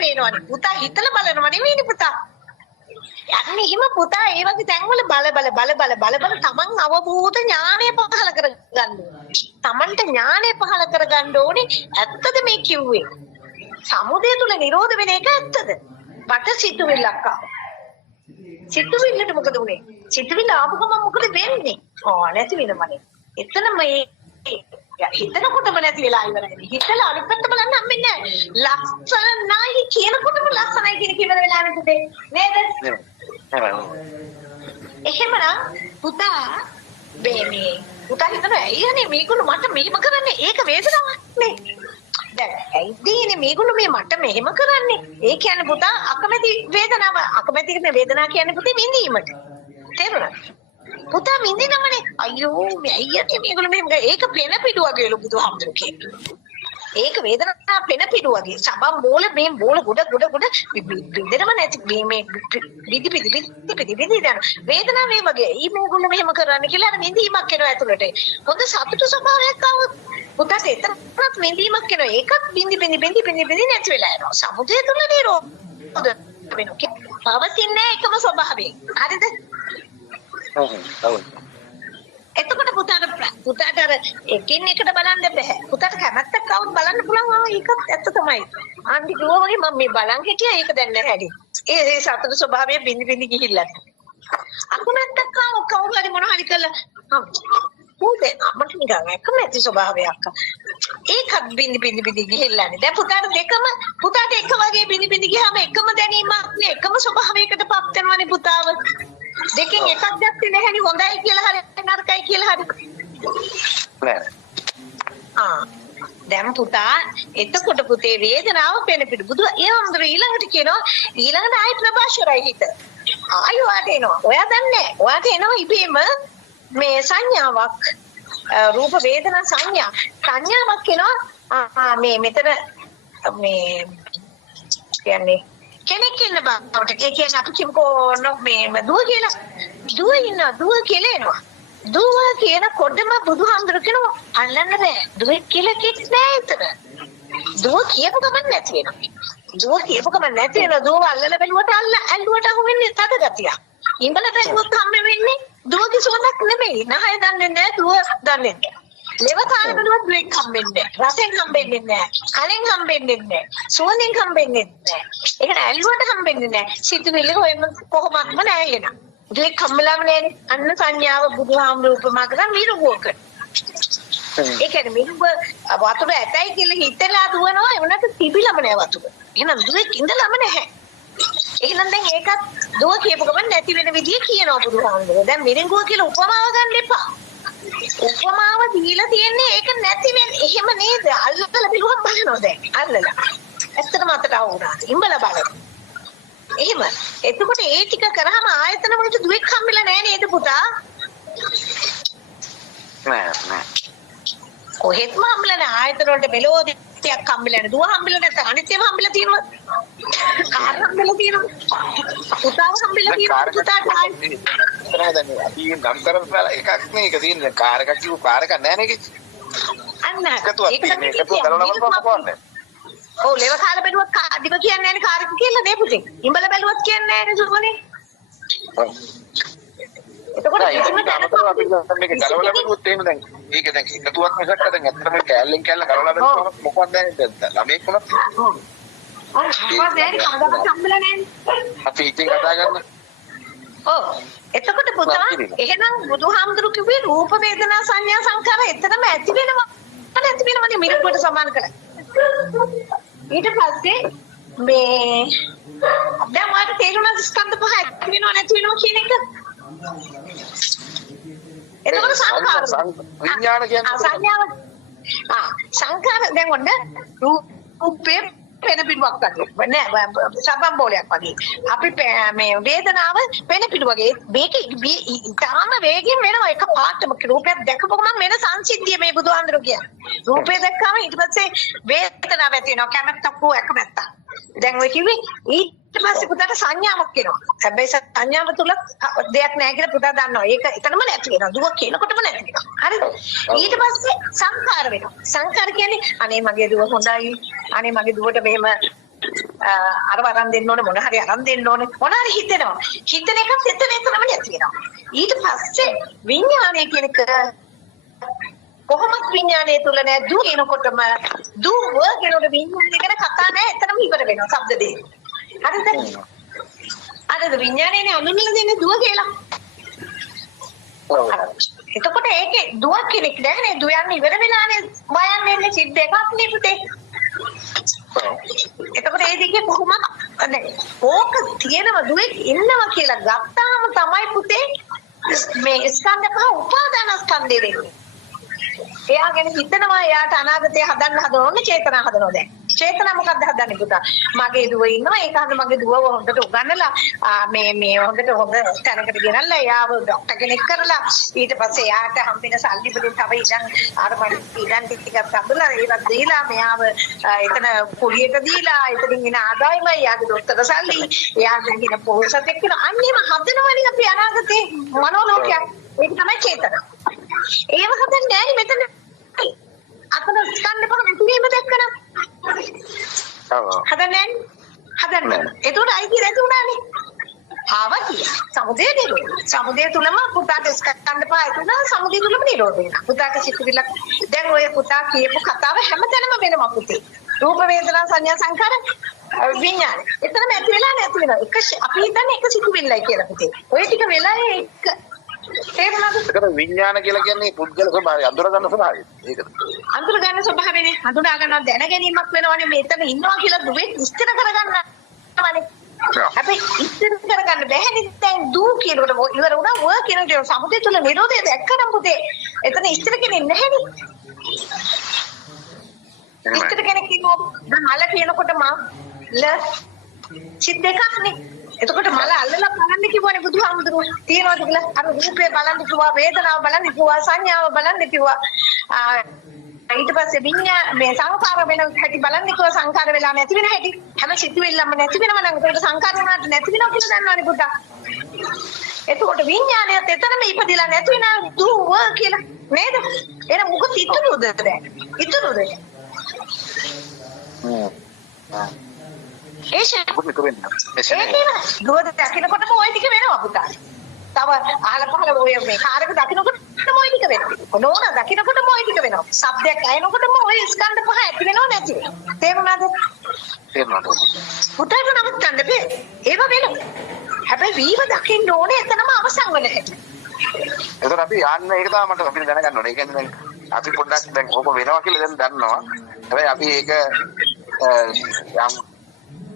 පේනවනේ. පුතා හිතලා බලනවා නෙමෙයිනේ පුතා. යන්නේ හිම පුතා ඒ වගේ තැන්වල බල තමන් අවබෝධ ඥානය පහල කරගන්න ඕනේ. තමන්ට ඥානය පහල කරගන්න ඕනේ. ඇත්තද මේ කිව්වේ? සමුදය තුල නිරෝධ වෙන එක ඇත්තද? මට සිතුවිල්ලක් ආවා. සිතුවිල්ලට මොකද උනේ? සිතුවිල්ල ආපු ගමන් මොකද වෙන්නේ? නැති වෙනවනේ. එතන මේ හිතනකොටම නැති වෙලා ඉවරයි. හිතලා අනිත් පැත්ත බලන්න හම්බෙන්නේ නැහැ. ලස්සනයි කියනකොටම ලස්සනයි කියන කිවර වෙලා නේද? නේද? එහෙමනම් පුතා මේ පුතා හිතනවා අයියනේ මේගොල්ලෝ මට මෙහෙම කරන්නේ ඒක වේදනාවක් නේ. දැන් ඇයිදීනේ මේගොල්ලෝ මේ මට මෙහෙම කරන්නේ? ඒ කියන්නේ පුතා අකමැති වේදනාව අකමැති කියන වේදනාව කියන්නේ පුතේ විඳීමට. තේරුණාද? පුතා විඳිනවනේ. අයියෝ මේ අයියනේ මේගොල්ලෝ මෙහෙම ඒක පෙන පිටු වගේලු බුදුහාමුදුරු කියනවා. ඒක වේදනාව පෙන පිටු වගේ. සබම් බෝල මේ බෝල ගොඩ බින්දෙනම නැති මේ පිදි යන වේදනාව මේ වගේ. මේගොල්ලෝ මෙහෙම කරන්න කියලා අර විඳීමක් එනවා ඇතුළට. හොඳ සතුටු ස්වභාවයක් ආවොත් පුතට එතරම්වත් විඳීමක් එනවා. ඒකත් බින්දි නැති වෙලා යනවා. සමුදය තුල නිරෝධ වෙනවා. පවතින්නේ එකම ස්වභාවයෙන්. හරිද? ඔව්. එතකොට පුතාට අර එකින් එකට බලන්න බෑ. පුතාට කැමැත්තක් આવුත් බලන්න පුළුවන්. ඒකත් ඇත්ත තමයි. ආන්ටි කිව්වා වගේ මම මේ බලන් හිටියා ඒක දැන් නැහැ හැටි. ඒ සතුට ස්වභාවය බින්දි ගිහිල්ලා. අකුණක් ආව කවුරු හරි මොන හරි කළා. පුතේ අපිට නිකන් කැමැති ස්වභාවයක්. ඒකත් බින්දි ගිහිල්ලානේ. දැන් පුතාට එක වගේ බින්දි ගියාම එකම දැනීමක් නේ එකම ස්වභාවයකටපත් වෙනවනේ පුතාව. දෙකෙන් එකක් දැක්කේ නැහැනි හොඳයි කියලා හරි නරකයි කියලා හරි නෑ. දැන් පුතා එතකොට පුතේ වේදනාව පෙන පිටු බුදු ඒ වන්දර ඊළඟට කියනවා ඊළඟට ආයෙත් ප්‍රභාෂරයි හිත ආයෙ වාට එනවා. ඔයා දන්නේ ඔයාට එනවා ඉබේම මේ සංඥාවක් රූප වේදනා සංඥාවක් එනවා. මේ මෙතන මේ කියන්නේ කෙනෙක් ඉන්න බවට ඒ කියන්නේ අපි කිව්කෝ මේ දුව කියලා එනවා. දුව කියනකොටම බුදුහාමුදුරු කියනවා අල්ලන්න බෑ. දුව කියලා කිව්ත් නෑ එතන. දුව කියපු ගමන් නැති වෙනවා. දුව අල්ලලා බැලුවට ඇල්ලුවට අහු වෙන්නේ තද ගතිය. ඉඹල බැලුවොත් හම්බ වෙන්නේ දුවගේ සුවඳක් නෙමෙයි. නහය දන්නේ නෑ දුව දන්නේ නෑ. ලෙව කාල බැලුවත් දුවෙක් හම්බෙන්නේ නෑ. රසෙන් හම්බෙන්නේ නෑ. කලෙන් හම්බෙන්නේ නෑ. සුවඳෙන් හම්බෙන්නේ නෑ. ඒක ඇල්ලුවට හම්බෙන්නේ නෑ. සිතුවිලි හොයම කොහොමත්ම නෑ එන. දුවෙක් හම්බලාම නෑනේ. අන්න සංඥාව බුදුහාමුදුරු උපමා කරා මිරිඟුවක. ඒ කියන්නේ මිරිඟුව වතුර ඇතයි කියලා හිතලා දුවනවා එවනට තිබිලම නෑ වතුර. එහෙනම් දුවෙක් ඉඳලම නැහැ. එහෙනම් දැන් ඒකත් දුව කියපු ගමන් නැති වෙන විදිය කියනවා බුදුහාමුදුරුවෝ. දැන් මිරිඟුව කියලා උපමාව ගන්න එපා. උපමාව දීලා තියෙන්නේ ඒක නැති වෙන්නේ. එහෙම නේද? අල්ලලා පිළුවක් බලනවා දැන්. අල්ලලා. ඇත්තටම අතට ආවුණා. ඉඹලා බලන්න. එහෙම. එතකොට ඒ ටික කරාම ආයතන වලට දුවෙක් හම්බෙලා නැහැ නේද පුතා? නෑ. කොහෙත්ම හම්බෙලා නැහැ. ආයතන වලට මෙලෝදියක් හම්බෙලා නැහැ. දුව හම්බෙලා නැත්නම් අනිත් ඒවා හම්බෙලා තියෙනවා. කාර් හම්බෙලා තියෙනවා. පුතාව හම්බෙලා තියෙනවා. පුතාට දැන් අපි ගම් කරලා එකක් නේ ඒක තියෙන්නේ කාර් එකක් කිව්ව කාර් එකක් නැහැ නේ ඒක. අන්න එකතුවක් තියෙන්නේ එකතුව කරනවා මොකක්ද? ඔව් ලෙව කාලා බැලුවත් දිව කියන්නේ නැහැ නේ කාර් එක කියලා නේ පුතේ. ඉඹල බැලුවත් කියන්නේ නැහැ නේ සුමනේ. ඔව්. එතකොට මේක මේක ගලවලා බැලුවොත් එහෙම දැන් ඒක දැන් එකතුවක් මිසක් දැන් ඇත්තටම කෑල්ලෙන් කෑල්ල ගලවලා බැලුවම මොකක්ද දැන් ළමෙක් වුණත් අපි ඉතින් කතා කරන එතකොට පුතා එහෙනම් බුදුහාමුදුරු කිව්වේ රූප වේදනා සංඥා සංකාර එතනම ඇති වෙනවනේ මිරිඟුවට සමාන කරලා. ඊට පස්සේ මේ දැන් මාත් තේරුණා ස්කන්ධ පහ ඇති වෙනව නැති වෙනව කියන එක. එතකොට සංකාර විඥාන කියන්නේ සංකාර දැන් ඔන්න රූපේ පෙන පිටුවක් වගේ නෑ සබම් බෝලයක් වගේ අපි මේ වේදනාව පෙන පිටු වගේ මේක තාම වේගයෙන් වෙනවා එක පාටම රූපයක් දැකපුවම වෙන සංසිද්ධිය මේ බුදුහාමුදුරු කියන්නේ රූපේ දැක්කම ඊට පස්සේ වේදනාවක් ඇති වෙනවා කැමැත්තක් හෝ අකමැත්තක් දැන් ඔය කිව්වේ ඊට පස්සේ පුතාට සංඥාවක් එනවා හැබැයි සංඥාව තුල දෙයක් නැහැ කියලා පුතා දන්නවා ඒක එතනම නැති වෙනවා දුක කියනකොටම නැති වෙනවා හරිද ඊට පස්සේ සංකාර වෙනවා සංකාර කියන්නේ අනේ මගේ දුව හොඳයි අනේ මගේ දුවට මෙහෙම අර වරන් දෙන්න ඕනේ මොන හරි අරන් දෙන්න ඕනේ මොන හරි හිතෙනවා හිතන එකත් එතනම නැති වෙනවා ඊට පස්සේ විඥානය කියන එක කොහොමද විඥානය තුල නෑ දුව කියනකොටම දුව කියනකොට විඥානය ගැන කතා නෑ එතනම ඉවර වෙනවා ශබ්ද දෙක හරිද අර විඥානයනේ අඳුනලා දෙන්නේ දුව කියලා එතකොට ඒකේ දුව කෙනෙක් නෑනේ දුව යන්නේ ඉවර වෙලානේ බයන් වෙන්නේ සිද්ධ එකක් නේ පුතේ එතකොට ඒ දෙකේ කොහොමද ඕක තියෙනවා දුවේ ඉන්නවා කියලා ගත්තාම තමයි පුතේ මේ ස්කන්ධ පහ උපාදාන ස්කන්ධය වෙන්නේ එයා ගැන හිතනවා එයාට අනාගතය හදන්න හදනෝනේ චේතනා හදනවා දැන්. චේතනා මොකක්ද හදන්නේ පුතා? මගේ දුව ඉන්නවා ඒක හද මගේ දුවව හොඳට උගන්නලා මේ හොඳට හොඳ තැනකට ගෙනල්ලා එයාව ડોක්ටර් කෙනෙක් කරලා ඊට පස්සේ එයාට හම්බෙන සල්ලි වලින් තව ඉඳන් අර මඩ ඉඳන් ටිකක් අඳලා ඒවත් දීලා මෙයාව එතන කුලියට දීලා එතනින් එන ආදායම එයාගේ දොස්තර සල්ලි එයාගෙන් කියන පොහොසතෙක් කියන අන්නේම හදනවනේ අපි අනාගතේ මනෝලෝකයක්. ඒක තමයි චේතනා. ඒව හදන්නේ නැහැ මෙතන. අතන ස්කන්ධ පොර මුතුවීම දැක්කනම්. හදන්නේ හදන්නේ. ඒකට අයිති රැඳුණානේ. ආවතිය. සමුදේ නිරෝධ. සමුදේ තුලම පුතාට ස්කන්ධ පහ තුන සමුදේ තුලම නිරෝධ වෙනවා. පුතාට සිතුවිල්ලක් දැන් ඔය පුතා කියපු කතාව හැමතැනම වෙනවා පුතේ. රූප වේදනා සංඥා සංකාර විඥාන. එතනම ඇති වෙලා නැති වෙනවා. එක අපි හිතන්නේ එක සිතුවිල්ලයි කියලා පුතේ. ඔය ටික වෙලා එක ඒකට විඥාන කියලා කියන්නේ පුද්ගල ස්වභාවය අඳුර ගන්න ස්වභාවය. ඒකද? අඳුර ගන්න ස්වභාවයනේ. හඳුනා ගන්නවා දැන ගැනීමක් වෙනවනේ මෙතන ඉන්නවා කියලා දුවේ ඉස්තර කරගන්නවනේ. හැබැයි ඉස්තර කරගන්න බැහැනේ. දැන් දූ කියනකොට ඉවර වුණා ඔය කියනකොට සමුදේ තුල නිරෝධය දැක්කනම් පුතේ එතන ඉස්තර කෙනෙක් නැහැනේ. ඉස්තර කෙනෙක් කිව්වොත් මල කියනකොට මල සිත් දෙකක්නේ. එතකොට මල අල්ලලා බලන්න කිව්වනේ බුදුහාමුදුරුවෝ. තියනවාද කියලා? අර රූපේ බලන්න කිව්වා, වේදනාව බලන්න කිව්වා, සංඥාව බලන්න කිව්වා. ඊට පස්සේ මේ සංකාර වෙන හැටි බලන්න කිව්වා. සංකාර වෙලා නැති වෙන හැටි. හැම සිතුවිල්ලම නැති වෙනව නම් ඒකට සංකාර වුණාට නැති වෙනවා කියලා දන්නවනේ පුතා. එතකොට විඥානයත් එතනම ඉපදිලා නැති වෙනා දුව කියලා නේද? එහෙනම් මොකද ඉතුරුද දැන්? ඉතුරුද? දුව දකින්නකොටම ওই ටික වෙනවා පුතා. තව අහල පහල ඔය මේ කාර්යක දකින්නකොටම ওই ටික වෙනවා. නෝන දකින්නකොටම ওই ටික වෙනවා. ශබ්දයක් ඇහෙනකොටම ওই ස්කන්ධ පහ ඇති වෙනව නැති වෙනව. තේරුණාද? තේරුණාද? පුතාට නමුත් බෑ. ඒව වෙනවා. හැබැයි වීම දකින්න ඕනේ එතනම අවසන් වෙන හැටි. එතකොට අපි යන්න ඒක තමයි මට අපිට දැනගන්න ඕනේ. ඒ කියන්නේ දැන් අපි පොඩ්ඩක් දැන් ඕක වෙනවා කියලා දැන් දන්නවා. හැබැයි අපි ඒක යම්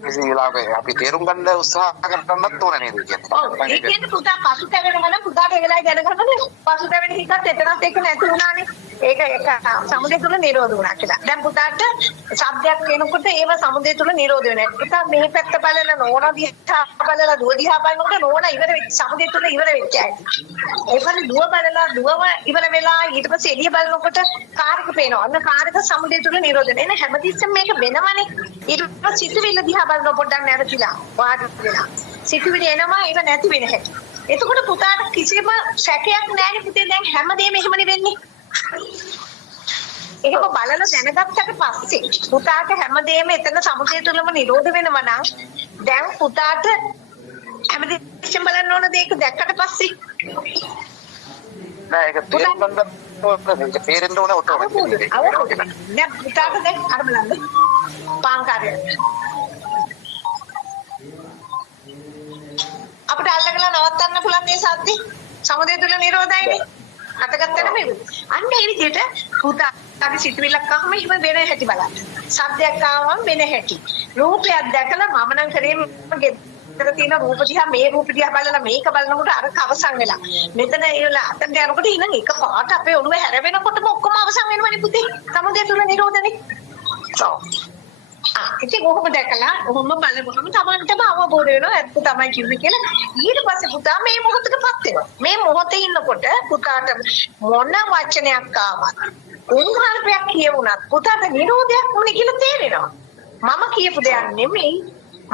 කිසි වෙලාවක අපි තේරුම් ගන්න උත්සාහ කරන්නත් ඕන නේද කියන්නේ. ඔව් ඒ කියන්නේ පුතා පසුතැවෙනවා නම් පුතාට ඒ වෙලාවේ දැනගන්න පසුතැවෙන හිතත් එතනත් එක්ක නැති වුණානේ. ඒක සමුදේ තුල නිරෝධ වුණා කියලා. දැන් පුතාට ශබ්දයක් එනකොට ඒව සමුදේ තුල නිරෝධ වෙනවා. පුතා මේ පැත්ත බලලා නෝන දිහා බලලා දුව දිහා බලනකොට නෝන ඉවර වෙච්ච සමුදේ තුල ඉවර වෙච්ච අය. ඒකනේ දුව බලලා දුවම ඉවර වෙලා ඊට පස්සේ එළිය බලනකොට කාර්ක පේනවා. අන්න කාර්ක සමුදේ තුල නිරෝධ වෙනවා. එනේ හැමතිස්සෙම මේක වෙනවනේ. ඊට පස්සේ සිතුවිල්ල දිහා බලන පොඩ්ඩක් නැවතිලා වාඩි වෙලා. සිතුවිලි එනවා ඒක නැති වෙන හැටි. එතකොට පුතාට කිසිම සැකයක් නැහැ පුතේ දැන් හැමදේම එහෙමනේ වෙන්නේ. එහෙම බලලා දැනගත්තට පස්සේ පුතාට හැමදේම එතන සමුදේ තුලම නිරෝධ වෙනවා නම් දැන් පුතාට හැමදේම බලන්න ඕන දෙයක දැක්කට පස්සේ නෑ ඒක තේරුම් ගන්න ඕනේ තේරෙන්න ඕනේ ඔටෝමැටික්. දැන් පුතාට දැන් අර බලන්න පාංකාරය අපිට අල්ලගලා නවත්තන්න පුළුවන් මේ සද්දේ සමුදේ තුල නිරෝධයිනේ. හටගත්තට මේ අන්න ඒ විදිහට පුතාගේ සිතුවිල්ලක් ආවම ඉව වෙන හැටි බලන්න. සද්දයක් ආවම වෙන හැටි. රූපයක් දැකලා මම නම් කරේ ගෙදර තියෙන රූප දිහා මේ රූප දිහා බලලා මේක බලනකොට අර අවසන් වෙලා. මෙතන ඒලා අතට යනකොට ඉතින් එක පාට අපේ ඔළුව හැරවෙනකොටම ඔක්කොම අවසන් වෙනවනේ පුතේ. සමුදේ තුල නිරෝධනේ. ඔව්. ඉතින් කොහොම දැකලා කොහොම බලනකොටම තමන්ටම අවබෝධ වෙනවා ඇත්ත තමයි කිව්වේ කියලා. ඊට පස්සේ පුතා මේ මොහොතකපත් වෙනවා. මේ මොහොතේ ඉන්නකොට පුතාට මොන වචනයක් ආවත් උන්හල්පයක් කියවුණත් පුතාට නිරෝධයක් වුණේ කියලා තේරෙනවා. මම කියපු දෙයක් නෙමෙයි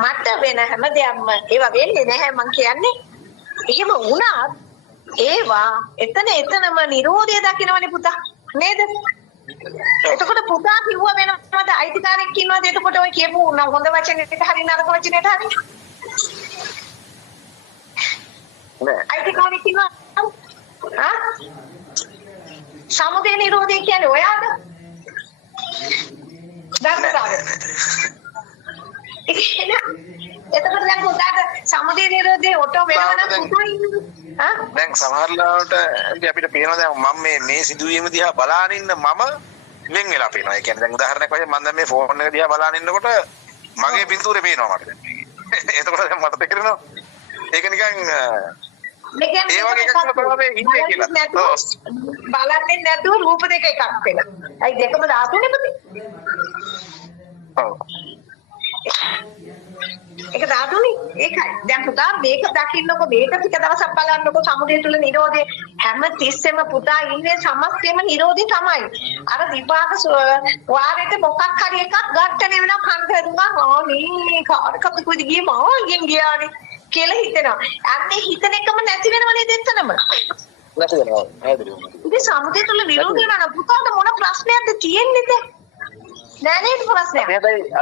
මට වෙන හැම දෙයක්ම ඒවා වෙන්නේ නැහැ මං කියන්නේ. එහෙම වුණත් ඒවා එතනම නිරෝධය දකින්නවනේ පුතා. නේද? එතකොට පුතා කිව්වා වෙනවද අයිතිකාරයෙක් ඉන්නවද එතකොට ඔය කියපු හොඳ වචනෙට හරි නරක වචනෙට හරි නෑ අයිතිකාරයෙක් ඉන්නවද සමුදේ නිරෝධය කියන්නේ ඔයාද දන්නවද එතකොට දැන් පුතාට සමුදේ නිරෝධය ඔටෝ වෙනවනම් පුතා ඉන්නවද දැන් සමහර ලාවට අපිට පේනවා දැන් මම මේ සිදුවීම දිහා බලාගෙන ඉන්න මම වෙන් වෙලා පේනවා. ඒ කියන්නේ දැන් උදාහරණයක් වශයෙන් මම දැන් මේ ෆෝන් එක දිහා බලාගෙන ඉන්නකොට මගේ පින්තූරේ පේනවා මට දැන් මේකේ. එතකොට දැන් මට තේරෙනවා ඒක නිකන් මේ කියන්නේ ඒ වගේ එකක් තමයි ඉන්නේ කියලා. ඔව්. බලන්නේ නැතුව රූප දෙක එකක් වෙලා. අයි දෙකම ධාතුනේ පුතේ. ඔව්. ඒක ධාතුනේ. ඒකයි. දැන් පුතා මේක දකින්නකො මේක ටික දවසක් බලන්නකො සමුදය තුල නිරෝධය හැම තිස්සෙම පුතා ඉන්නේ සමස්තයම නිරෝධය තමයි. අර විපාක වාරෙට මොකක් හරි එකක් ගන්න වෙනවා කන්ද දුන්නා. ආනේ කාටද කොයිද ගියේ මාගෙන් ගියානේ කියලා හිතෙනවා. අන්නේ හිතන එකම නැති වෙනව නේද එතනම. නැති වෙනවා. හැදෙන්නේ. ඉතින් සමුදය තුල නිරෝධය නම් පුතාට මොන ප්‍රශ්නයක්ද තියෙන්නේද? නෑ නේද ප්‍රශ්නයක්.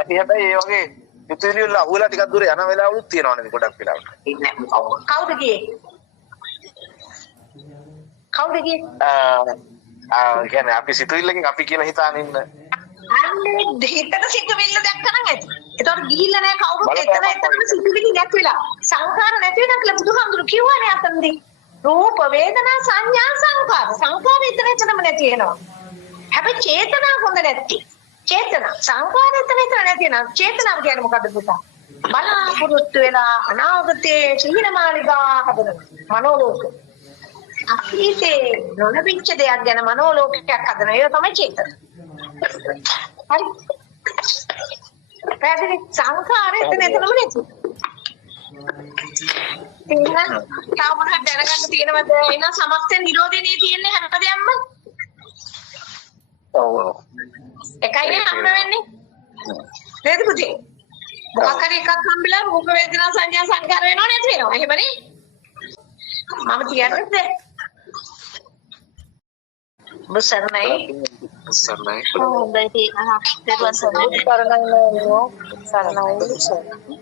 අපි හැබැයි ඒ වගේ පිටුවිලි වල අහුවලා ටිකක් දුර යන වෙලාවලුත් තියෙනවා නේද ගොඩක් වෙලාවට. කවුද ගියේ? කවුද ගියේ? කියන්නේ අපි සිතුවිල්ලකින් අපි කියලා හිතාන ඉන්න. අන්නේ හිතට සිතුවිල්ල දැක්කනම් ඇති. ඒතකොට ගිහිල්ලා නෑ කවුරුත් එතනම සිතුවිලි නැති වෙලා. සංකාර නැති වෙනවා කියලා බුදුහාමුදුරු කිව්වනේ අතනදී. රූප වේදනා සංඥා සංකාර. සංකාර එතනම නැති වෙනවා. හැබැයි චේතනා හොඳ නැති. චේතනා සංකාර එතන නැති වෙනවා. චේතනාව කියන්නේ මොකද්ද පුතා? බලාපොරොත්තු වෙලා අනාගතයේ සිහිනමාලිකා හදන මනෝලෝක. අතීතේ නොලැබිච්ච දෙයක් ගැන මනෝලෝකයක් හදන ඒවා තමයි චේතන. හරි. පැහැදිලි සංඛාරය එතනම නැති. එහෙනම් තාමත් දැනගන්න තියෙනවද? එහෙනම් සමස්ත නිරෝධිනේ තියෙන්නේ හැමදේම. ඔව්. එකයි හම්බ වෙන්නේ. නේද පුතේ? මොකක් හරි එකක් හම්බෙලා රූප වේදනා සංඥා සංකාර වෙනව නැති වෙනව. එහෙමනේ. මම කියන්නේද? මුසර්ණයි. සරණයි. හොඳයි. සරණයි.